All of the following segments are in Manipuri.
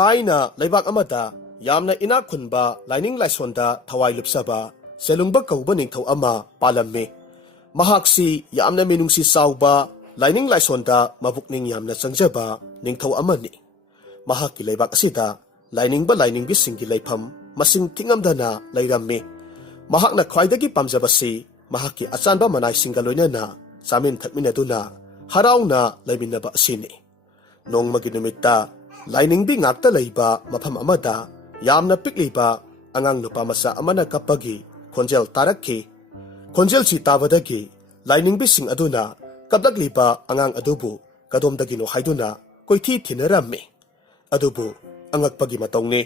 ꯊꯥꯏꯅ ꯂꯩꯕꯥꯛ ꯑꯃꯗ ꯌꯥꯝꯅ ꯏꯅꯥꯛ ꯈꯨꯟꯕ ꯂꯥꯏꯅꯤꯡ ꯂꯥꯏꯁꯣꯟꯗ ꯊꯋꯥꯏ ꯂꯨꯞꯆꯕ ꯁꯦꯂꯨꯡꯕ ꯀꯧꯕ ꯅꯤꯡꯊꯧ ꯑꯃ ꯄꯥꯜꯂꯝꯃꯤ꯫ ꯃꯍꯥꯛꯁꯤ ꯌꯥꯝꯅ ꯃꯤꯅꯨꯡꯁꯤ ꯆꯥꯎꯕ ꯂꯥꯏꯅꯤꯡ ꯂꯥꯏꯁꯣꯟꯗ ꯃꯄꯨꯛꯅꯤꯡ ꯌꯥꯝꯅ ꯆꯪꯖꯕ ꯅꯤꯡꯊꯧ ꯑꯃꯅꯤ꯫ ꯃꯍꯥꯛꯀꯤ ꯂꯩꯕꯥꯛ ꯑꯁꯤꯗ ꯂꯥꯏꯅꯤꯡꯕ ꯂꯥꯏꯅꯤꯡꯕꯤꯁꯤꯡꯒꯤ ꯂꯩꯐꯝ ꯃꯁꯤꯡ ꯊꯤꯉꯝꯗꯅ ꯂꯩꯔꯝꯃꯤ꯫ ꯃꯍꯥꯛꯅ ꯈ꯭ꯋꯥꯏꯗꯒꯤ ꯄꯥꯝꯖꯕꯁꯤ ꯃꯍꯥꯛꯀꯤ ꯑꯆꯥꯟꯕ ꯃꯅꯥꯏꯁꯤꯡꯒ ꯂꯣꯏꯅꯅ ꯆꯥꯃꯤꯟ ꯊꯛꯃꯤꯟꯅꯗꯨꯅ ꯍꯔꯥꯎꯅ ꯂꯩꯃꯤꯟꯅꯕ ꯑꯁꯤꯅꯤ꯫ ꯅꯣꯡꯃꯒꯤ ꯅꯨꯃꯤꯠꯇ ꯂꯥꯏꯅꯤꯡꯕꯤ ꯉꯥꯛꯇ ꯂꯩꯕ ꯃꯐꯝ ꯑꯃꯗ ꯌꯥꯝꯅ ꯄꯤꯛꯂꯤꯕ ꯑꯉꯥꯡ ꯅꯨꯄꯥ ꯃꯆꯥ ꯑꯃꯅ ꯀꯞꯄꯒꯤ ꯈꯣꯟꯖꯦꯜ ꯇꯥꯔꯛꯈꯤ꯫ ꯈꯣꯟꯖꯦꯜꯁꯤ ꯇꯥꯕꯗꯒꯤ ꯂꯥꯏꯅꯤꯡꯕꯤꯁꯤꯡ ꯑꯗꯨꯅ ꯀꯞꯂꯛꯂꯤꯕ ꯑꯉꯥꯡ ꯑꯗꯨꯕꯨ ꯀꯗꯣꯝꯗꯒꯤꯅꯣ ꯍꯥꯏꯗꯨꯅ ꯀꯣꯏꯊꯤ ꯊꯤꯅꯔꯝꯃꯤ꯫ ꯑꯗꯨꯕꯨ ꯑꯉꯛꯄꯒꯤ ꯃꯇꯧꯅꯤ,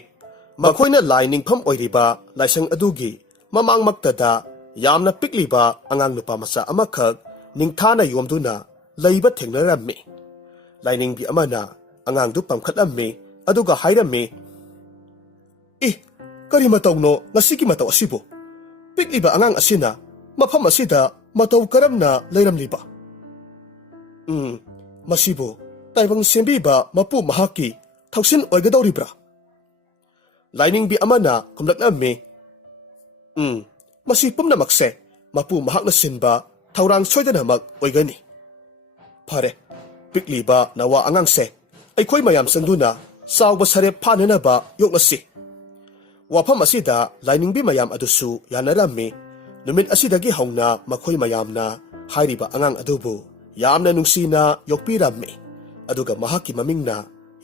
ꯃꯈꯣꯏꯅ ꯂꯥꯏ ꯅꯤꯡꯐꯝ ꯑꯣꯏꯔꯤꯕ ꯂꯥꯏꯁꯪ ꯑꯗꯨꯒꯤ ꯃꯃꯥꯡꯃꯛꯇꯗ ꯌꯥꯝꯅ ꯄꯤꯛꯂꯤꯕ ꯑꯉꯥꯡ ꯅꯨꯄꯥ ꯃꯆꯥ ꯑꯃꯈꯛ ꯅꯤꯡꯊꯥꯅ ꯌꯣꯝꯗꯨꯅ ꯂꯩꯕ ꯊꯦꯡꯅꯔꯝꯃꯤ꯫ ꯂꯥꯏꯅꯤꯡꯕꯤ ꯑꯃꯅ ꯑꯉꯥꯡꯗꯨ ꯄꯝꯈꯠꯂꯝꯃꯤ ꯑꯗꯨꯒ ꯍꯥꯏꯔꯝꯃꯤ, ꯀꯔꯤ ꯃꯇꯧꯅꯣ ꯉꯁꯤꯒꯤ ꯃꯇꯧ ꯑꯁꯤꯕꯨ? ꯄꯤꯛꯂꯤꯕ ꯑꯉꯥꯡ ꯑꯁꯤꯅ ꯃꯐꯝ ꯑꯁꯤꯗ ꯃꯇꯧ ꯀꯔꯝꯅ ꯂꯩꯔꯝꯂꯤꯕ? ꯃꯁꯤꯕꯨ ꯇꯥꯏꯕꯪ ꯁꯦꯝꯕꯤꯕ ꯃꯄꯨ ꯃꯍꯥꯛꯀꯤ ꯊꯧꯁꯤꯟ ꯑꯣꯏꯒꯗꯧꯔꯤꯕ꯭ꯔꯥ? ꯂꯥꯏꯅꯤꯡꯕꯤ ꯑꯃꯅ ꯈꯨꯝꯂꯛꯂꯝꯃꯤ, ꯃꯁꯤ ꯄꯨꯝꯅꯃꯛꯁꯦ ꯃꯄꯨ ꯃꯍꯥꯛꯅ ꯁꯤꯟꯕ ꯊꯧꯔꯥꯡ ꯁꯣꯏꯗꯅꯃꯛ ꯑꯣꯏꯒꯅꯤ꯫ ꯐꯔꯦ, ꯄꯤꯛꯂꯤꯕ ꯅꯋꯥ ꯑꯉꯥꯡꯁꯦ ꯑꯩꯈꯣꯏ ꯃꯌꯥꯝ ꯆꯪꯗꯨꯅ ꯆꯥꯎꯕ ꯁꯔꯦꯞ ꯐꯥꯅꯅꯕ ꯌꯣꯛꯂꯁꯤ꯫ ꯋꯥꯐꯝ ꯑꯁꯤꯗ ꯂꯥꯏꯅꯤꯡꯕꯤ ꯃꯌꯥꯝ ꯑꯗꯨꯁꯨ ꯌꯥꯅꯔꯝꯃꯤ꯫ ꯅꯨꯃꯤꯠ ꯑꯁꯤꯗꯒꯤ ꯍꯧꯅ ꯃꯈꯣꯏ ꯃꯌꯥꯝꯅ ꯍꯥꯏꯔꯤꯕ ꯑꯉꯥꯡ ꯑꯗꯨꯕꯨ ꯌꯥꯝꯅ ꯅꯨꯡꯁꯤꯅ ꯌꯣꯛꯄꯤꯔꯝꯃꯤ, ꯑꯗꯨꯒ ꯃꯍꯥꯛꯀꯤ ꯃꯃꯤꯡꯅ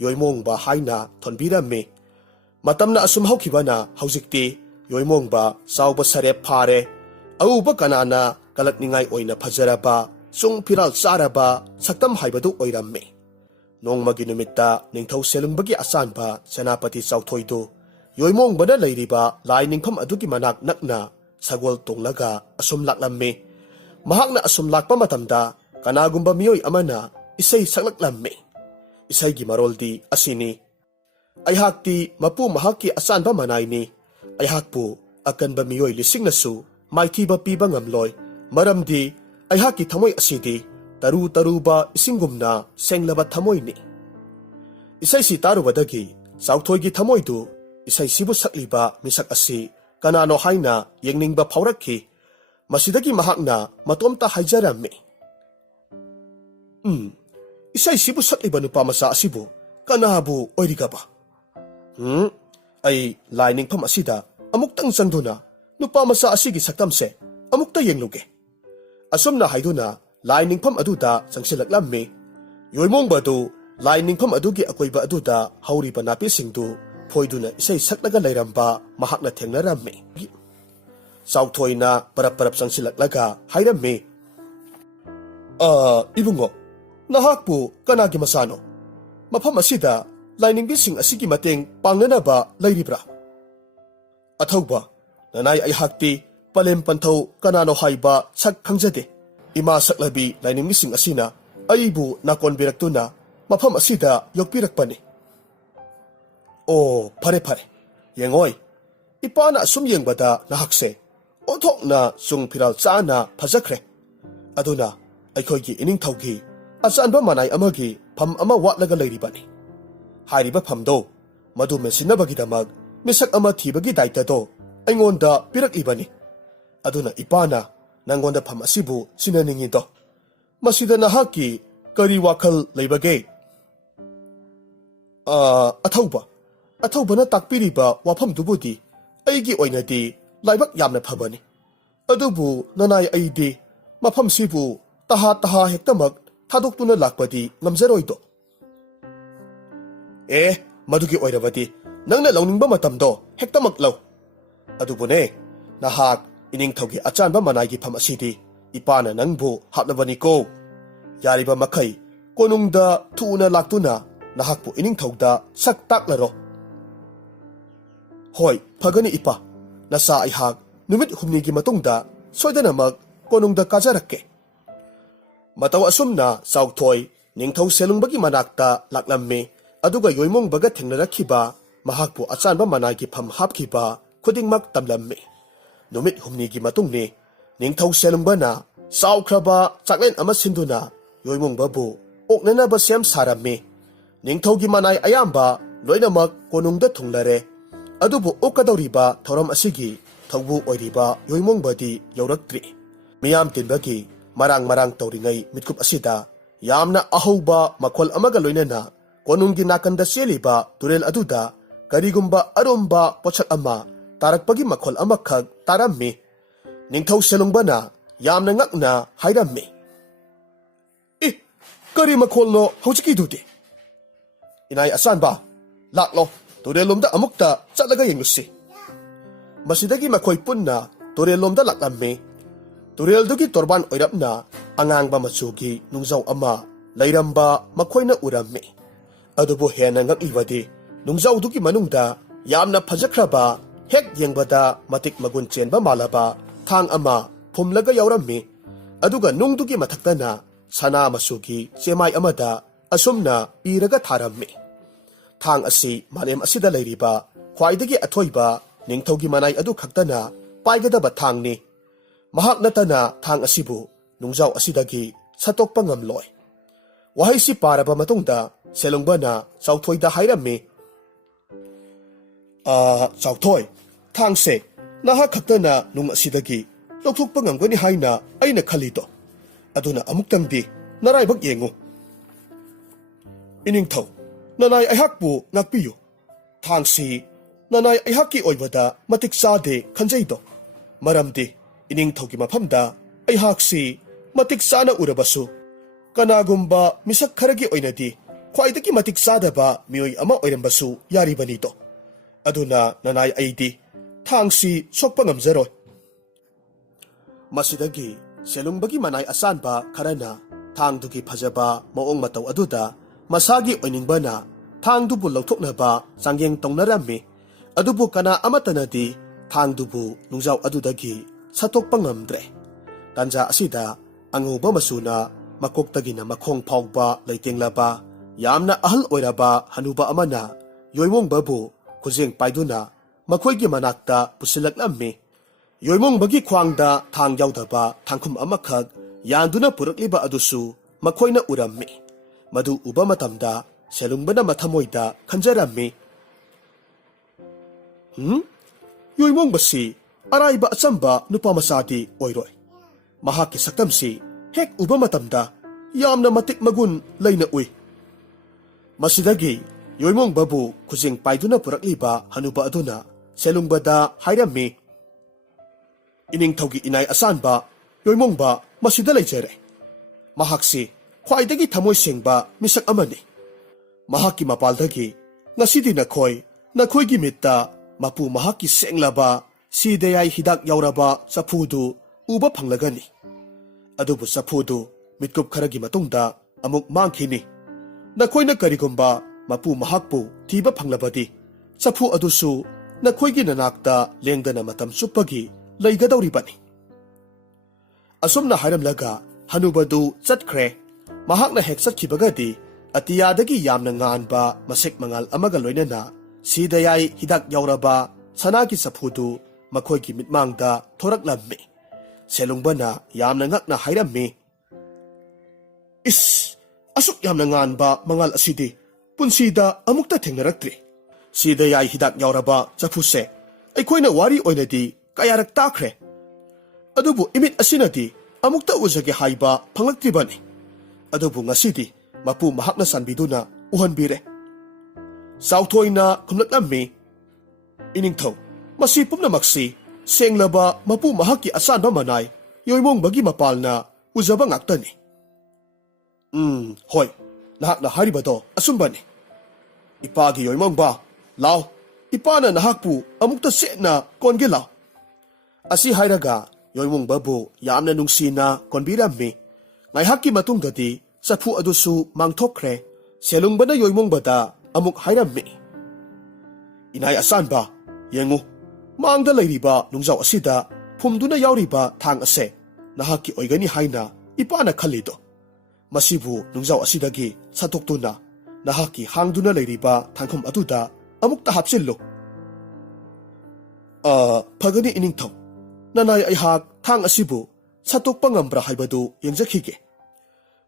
ꯌꯣꯏꯃꯣꯡꯕ ꯍꯥꯏꯅ ꯊꯣꯟꯕꯤꯔꯝꯃꯤ꯫ ꯃꯇꯝꯅ ꯑꯁꯨꯝ ꯍꯧꯈꯤꯕꯅ ꯍꯧꯖꯤꯛꯇꯤ ꯌꯣꯏꯃꯣꯡꯕ ꯆꯥꯎꯕ ꯁꯔꯦꯞ ꯐꯥꯔꯦ꯫ ꯑꯎꯕ ꯀꯅꯥꯅ ꯀꯂꯛꯅꯤꯡꯉꯥꯏ ꯑꯣꯏꯅ ꯐꯖꯔꯕ, ꯆꯨꯡ ꯐꯤꯔꯥꯜ ꯆꯥꯔꯕ ꯁꯛꯇꯝ ꯍꯥꯏꯕꯗꯨ ꯑꯣꯏꯔꯝꯃꯤ꯫ ꯅꯣꯡꯃꯒꯤ ꯅꯨꯃꯤꯠꯇ ꯅꯤꯡꯊꯧ ꯁꯦꯂꯨꯡꯕꯒꯤ ꯑꯆꯥꯟꯕ ꯁꯦꯅꯥꯄꯇꯤ ꯆꯥꯎꯊꯣꯏꯗꯨ ꯌꯣꯏꯃꯣꯡꯕꯅ ꯂꯩꯔꯤꯕ ꯂꯥꯏ ꯅꯤꯡꯐꯝ ꯑꯗꯨꯒꯤ ꯃꯅꯥꯛ ꯅꯛꯅ ꯁꯒꯣꯜ ꯇꯣꯡꯂꯒ ꯑꯁꯨꯝ ꯂꯥꯛꯂꯝꯃꯤ꯫ ꯃꯍꯥꯛꯅ ꯑꯁꯨꯝ ꯂꯥꯛꯄ ꯃꯇꯝꯗ ꯀꯅꯥꯒꯨꯝꯕ ꯃꯤꯑꯣꯏ ꯑꯃꯅ ꯏꯁꯩ ꯁꯛꯂꯛꯂꯝꯃꯤ꯫ ꯏꯁꯩꯒꯤ ꯃꯔꯣꯜꯗꯤ ꯑꯁꯤꯅꯤ: ꯑꯩꯍꯥꯛꯇꯤ ꯃꯄꯨ ꯃꯍꯥꯛꯀꯤ ꯑꯆꯥꯟꯕ ꯃꯅꯥꯏꯅꯤ꯫ ꯑꯩꯍꯥꯛꯄꯨ ꯑꯀꯟꯕ ꯃꯤꯑꯣꯏ ꯂꯤꯁꯤꯡꯅꯁꯨ ꯃꯥꯏꯊꯤꯕ ꯄꯤꯕ ꯉꯝꯂꯣꯏ, ꯃꯔꯝꯗꯤ ꯑꯩꯍꯥꯛꯀꯤ ꯊꯃꯣꯏ ꯑꯁꯤꯗꯤ ꯇꯔꯨ ꯇꯔꯨꯕ ꯏꯁꯤꯡꯒꯨꯝꯅ ꯁꯦꯡꯂꯕ ꯊꯃꯣꯏꯅꯤ꯫ ꯏꯁꯩꯁꯤ ꯇꯥꯔꯨꯕꯗꯒꯤ ꯆꯥꯎꯊꯣꯏꯒꯤ ꯊꯃꯣꯏꯗꯨ ꯏꯁꯩꯁꯤꯕꯨ ꯁꯛꯂꯤꯕ ꯃꯤꯁꯛ ꯑꯁꯤ ꯀꯅꯥꯅꯣ ꯍꯥꯏꯅ ꯌꯦꯡꯅꯤꯡꯕ ꯐꯥꯎꯔꯛꯈꯤ꯫ ꯃꯁꯤꯗꯒꯤ ꯃꯍꯥꯛꯅ ꯃꯇꯣꯝꯇ ꯍꯥꯏꯖꯔꯝꯃꯤ, ꯏꯁꯩꯁꯤꯕꯨ ꯁꯛꯂꯤꯕ ꯅꯨꯄꯥ ꯃꯆꯥ ꯑꯁꯤꯕꯨ ꯀꯅꯥꯕꯨ ꯑꯣꯏꯔꯤꯒꯕ? ꯑꯩ ꯂꯥꯏ ꯅꯤꯡꯐꯝ ꯑꯁꯤꯗ ꯑꯃꯨꯛꯇꯪ ꯆꯪꯗꯨꯅ ꯅꯨꯄꯥ ꯃꯆꯥ ꯑꯁꯤꯒꯤ ꯁꯛꯇꯝꯁꯦ ꯑꯃꯨꯛꯇ ꯌꯦꯡꯂꯨꯒꯦ꯫ ꯑꯁꯨꯝꯅ ꯍꯥꯏꯗꯨꯅ ꯂꯥꯏ ꯅꯤꯡꯐꯝ ꯑꯗꯨꯗ ꯆꯪꯁꯤꯜꯂꯛꯂꯝꯃꯤ꯫ ꯌꯣꯏꯃꯣꯡꯕꯗꯨ ꯂꯥꯏ ꯅꯤꯡꯐꯝ ꯑꯗꯨꯒꯤ ꯑꯀꯣꯏꯕ ꯑꯗꯨꯗ ꯍꯧꯔꯤꯕ ꯅꯥꯄꯤꯁꯤꯡꯗꯨ ꯐꯣꯏꯗꯨꯅ ꯏꯁꯩ ꯁꯛꯂꯒ ꯂꯩꯔꯝꯕ ꯃꯍꯥꯛꯅ ꯊꯦꯡꯅꯔꯝꯃꯤ꯫ ꯆꯥꯎꯊꯣꯏꯅ ꯄꯔꯞ ꯄꯔꯞ ꯆꯪꯁꯤꯜꯂꯛꯂꯒ ꯍꯥꯏꯔꯝꯃꯤ, ꯏꯕꯨꯡꯉꯣ, ꯅꯍꯥꯛꯄꯨ ꯀꯅꯥꯒꯤ ꯃꯆꯥꯅꯣ? ꯃꯐꯝ ꯑꯁꯤꯗ ꯂꯥꯏꯅꯤꯡꯕꯤꯁꯤꯡ ꯑꯁꯤꯒꯤ ꯃꯇꯦꯡ ꯄꯥꯡꯅꯅꯕ ꯂꯩꯔꯤꯕ꯭ꯔꯥ? ꯑꯊꯧꯕ, ꯅꯅꯥꯏ ꯑꯩꯍꯥꯛꯇꯤ ꯄꯂꯦꯝ ꯄꯟꯊꯧ ꯀꯅꯥꯅꯣ ꯍꯥꯏꯕ ꯁꯛ ꯈꯪꯖꯗꯦ꯫ ꯏꯃꯥ ꯁꯛꯂꯕꯤ ꯂꯥꯏꯅꯤꯡꯕꯤꯁꯤꯡ ꯑꯁꯤꯅ ꯑꯩꯕꯨ ꯅꯥꯀꯣꯟꯕꯤꯔꯛꯇꯨꯅ ꯃꯐꯝ ꯑꯁꯤꯗ ꯌꯣꯛꯄꯤꯔꯛꯄꯅꯤ꯫ ꯑꯣ, ꯐꯔꯦ ꯐꯔꯦ, ꯌꯦꯡꯉꯣꯏ, ꯏꯄꯥꯅ ꯑꯁꯨꯝ ꯌꯦꯡꯕꯗ ꯅꯍꯥꯛꯁꯦ ꯑꯣꯟꯊꯣꯛꯅ ꯆꯨꯡ ꯐꯤꯔꯥꯜ ꯆꯥꯅ ꯐꯖꯈ꯭ꯔꯦ꯫ ꯑꯗꯨꯅ ꯑꯩꯈꯣꯏꯒꯤ ꯏꯅꯤꯡꯊꯧꯒꯤ ꯑꯆꯥꯟꯕ ꯃꯅꯥꯏ ꯑꯃꯒꯤ ꯐꯝ ꯑꯃ ꯋꯥꯠꯂꯒ ꯂꯩꯔꯤꯕꯅꯤ꯫ ꯍꯥꯏꯔꯤꯕ ꯐꯝꯗꯣ ꯃꯗꯨ ꯃꯦꯟꯁꯤꯟꯅꯕꯒꯤꯗꯃꯛ ꯃꯤꯁꯛ ꯑꯃ ꯊꯤꯕꯒꯤ ꯗꯥꯏꯇꯗꯣ ꯑꯩꯉꯣꯟꯗ ꯄꯤꯔꯛꯂꯤꯕꯅꯤ꯫ ꯑꯗꯨꯅ ꯏꯄꯥꯅ ꯅꯪꯉꯣꯟꯗ ꯐꯝ ꯑꯁꯤꯕꯨ ꯁꯤꯟꯅꯅꯤꯡꯉꯤꯗꯣ꯫ ꯃꯁꯤꯗ ꯅꯍꯥꯛꯀꯤ ꯀꯔꯤ ꯋꯥꯈꯜ ꯂꯩꯕꯒꯦ? ꯑꯊꯧꯕꯅ ꯇꯥꯛꯄꯤꯔꯤꯕ ꯋꯥꯐꯝꯗꯨꯕꯨꯗꯤ ꯑꯩꯒꯤ ꯑꯣꯏꯅꯗꯤ ꯂꯥꯏꯕꯛ ꯌꯥꯝꯅ ꯐꯕꯅꯤ꯫ ꯑꯗꯨꯕꯨ ꯅꯅꯥꯏ ꯑꯩꯗꯤ ꯃꯐꯝꯁꯤꯕꯨ ꯇꯍꯥ ꯇꯍꯥ ꯍꯦꯛꯇꯃꯛ ꯊꯥꯗꯣꯛꯇꯨꯅ ꯂꯥꯛꯄꯗꯤ ꯉꯝꯖꯔꯣꯏꯗꯣ꯫ ꯃꯗꯨꯒꯤ ꯑꯣꯏꯔꯕꯗꯤ ꯅꯪꯅ ꯂꯧꯅꯤꯡꯕ ꯃꯇꯝꯗꯣ ꯍꯦꯛꯇꯃꯛ ꯂꯧ꯫ ꯑꯗꯨꯕꯨꯅꯦ, ꯅꯍꯥꯛ ꯏꯅꯤꯡꯊꯧꯒꯤ ꯑꯆꯥꯟꯕ ꯃꯅꯥꯏꯒꯤ ꯐꯝ ꯑꯁꯤꯗꯤ ꯏꯄꯥꯅ ꯅꯪꯕꯨ ꯍꯥꯞꯂꯕꯅꯤꯀꯣ꯫ ꯌꯥꯔꯤꯕ ꯃꯈꯩ ꯀꯣꯅꯨꯡꯗ ꯊꯨꯅ ꯂꯥꯛꯇꯨꯅ ꯅꯍꯥꯛꯄꯨ ꯏꯅꯤꯡꯊꯧꯗ ꯁꯛ ꯇꯥꯛꯂꯔꯣ꯫ ꯍꯣꯏ, ꯐꯒꯅꯤ ꯏꯄꯥ꯫ ꯅꯆꯥ ꯑꯩꯍꯥꯛ ꯅꯨꯃꯤꯠ ꯍꯨꯝꯅꯤꯒꯤ ꯃꯇꯨꯡꯗ ꯁꯣꯏꯗꯅꯃꯛ ꯀꯣꯅꯨꯡꯗ ꯀꯥꯖꯔꯛꯀꯦ꯫ ꯃꯇꯧ ꯑꯁꯨꯝꯅ ꯆꯥꯎꯊꯣꯏ ꯅꯤꯡꯊꯧ ꯁꯦꯂꯨꯡꯕꯒꯤ ꯃꯅꯥꯛꯇ ꯂꯥꯛꯂꯝꯃꯤ, ꯑꯗꯨꯒ ꯌꯣꯏꯃꯣꯡꯕꯒ ꯊꯦꯡꯅꯔꯛꯈꯤꯕ, ꯃꯍꯥꯛꯄꯨ ꯑꯆꯥꯟꯕ ꯃꯅꯥꯏꯒꯤ ꯐꯝ ꯍꯥꯞꯈꯤꯕ ꯈꯨꯗꯤꯡꯃꯛ ꯇꯝꯂꯝꯃꯤ꯫ ꯅꯨꯃꯤꯠ ꯍꯨꯝꯅꯤꯒꯤ ꯃꯇꯨꯡꯅꯤ ꯅꯤꯡꯊꯧ ꯁꯦꯂꯨꯡꯕꯅ ꯆꯥꯎꯈ꯭ꯔꯕ ꯆꯥꯛꯂꯦꯟ ꯑꯃ ꯁꯤꯟꯗꯨꯅ ꯌꯣꯏꯃꯣꯡꯕꯕꯨ ꯑꯣꯛꯅꯅꯕ ꯁꯦꯝ ꯁꯥꯔꯝꯃꯤ꯫ ꯅꯤꯡꯊꯧꯒꯤ ꯃꯅꯥꯏ ꯑꯌꯥꯝꯕ loinamak konungda thunglare adubu okadawriba thoram asigi thawbu oiriba yoimongbadi yauraktri miyam tinbagi marang tawringai mitkup asida yamna ahauba makhol amaga loinana konunggi nakanda seliba turel aduda karigumba aromba pochak ama tarakpagi makhol amakhak tarammi ningthau selungbana yamna ngakna hairammi kari makholno hojiki dudi inay asanba laklo turelomda amukta chatlaga yengusi masidagi makhoi punna turelomda laklammi tureldugi torban oirapna angangba machugi nungjaw ama lairamba makhoina urammi adubu hena ngaklibadi nungjawdugi manungda yamna phajakraba hek yengbada matik magun chenba malaba thang ama phumlaga yaurammi aduga nungdugi mathaktana sana masugi chemai amada asumna iraga tharammi thang asi malem asida leiriba khwaidagi athoiba ningthaugi manai adu khaktana paigadaba thangni mahak natana thang asibu nungjaw asidagi satokpa ngamloi wahaisi paraba matungda selungbana chauthoi da hairammi chauthoi thangse naha khaktana nung asidagi lokthokpa ngamgani haina aina khalido aduna amuktangdi naraibak yengu iningthau nanai aihakbu ngakpiyu thangsi nanai aihakki oibada matik sade khanjaido maramdi iningthaugi mafamda aihaksi matik sana urabasu kanagumba misak kharagi oinadi khwaidagi matik sadaba mioi ama oirambasu yaribanido aduna nanai aidi thangsi sokpa ngamjaroi masidagi selungbagi manai asanba kharana thangdugi phajaba maong matau aduda masagi oiningbana thangdubu lauthoknaba changyeng tongnarammi adubu kana amatanadi thangdubu nungjaw adudagi satokpa ngamdre tanja asida anguba masuna makoktagina makhong phawba leitinglaba yamna ahal oiraba hanuba amana yoimongbabu khujeng paiduna makhoigi manakta pusilaklammi yoimongbagi khwangda thang yaudaba thangkhum amakhak yanduna purakliba adusu makhoina urammi madu uba matamda selungbana mathamoida khanjarammi yoimongbasi araiba achamba nupa masadi oiroi mahakki saktamsi hek uba matamda yamna matik magun leina ui masidagi yoimongbabu khujing paiduna purakliba hanuba aduna selungbada hairammi iningthaugi inai asanba yoimongba masida leijere mahaksi khwaidagi thamoi sengba misak amani mahakki mapaldagi ngasidi nakhoigi mitta mapu mahakki senglaba sideyai hidak yauraba chapudu uba phanglagani adubu chapudu mitkup kharagi matungda amuk mangkhini nakhoina karigumba mapu mahakpu thiba phanglabadi chapu adusu nakhoigi nanakta lengdana matam chuppagi leigadawribani asumna hairamlaga hanubadu chatkre mahakna hek chatkibagadi atiyadagi yamna nganba masek mangal amaga loinana sidayai hidak yauraba sanagi saphudu makhoigi mitmangda thoraklammi selungbana yamna ngakna hairammi is asuk yamna nganba mangal asidi punsida amukta thengnaraktre sidayai hidak yauraba chafuse aikhoina wari oinadi kayarak takre adubu imit asinadi amukta ujage haiba phanglaktribani adubu ngasidi mapu mahakna sanbiduna uhanbire sauthoina khumlaklammi iningthau masi pumnamaksi senglaba mapu mahakki asanba manai yoimongbagi mapalna ujaba ngaktani hoi nahakna haribado asumbani ipagi yoimongba lao ipana nahakpu amukta sena konge lao asi hairaga yoimongbabu yamna nungsina konbirammi ngaihakki matungdadi chaphu adusu mangthokre selungbana yoimongbada amuk hairammi inai asanba yengu mangda leiriba nungjaw asida phumduna yauriba thang ase nahakki oigani haina ipana khalido masibu nungjaw asidagi satoktuna nahakki hangduna leiriba thangkhum aduda amukta hapsillo phagani iningthau nanai aihak thang asibu satokpa ngambra haibadu yengjakhige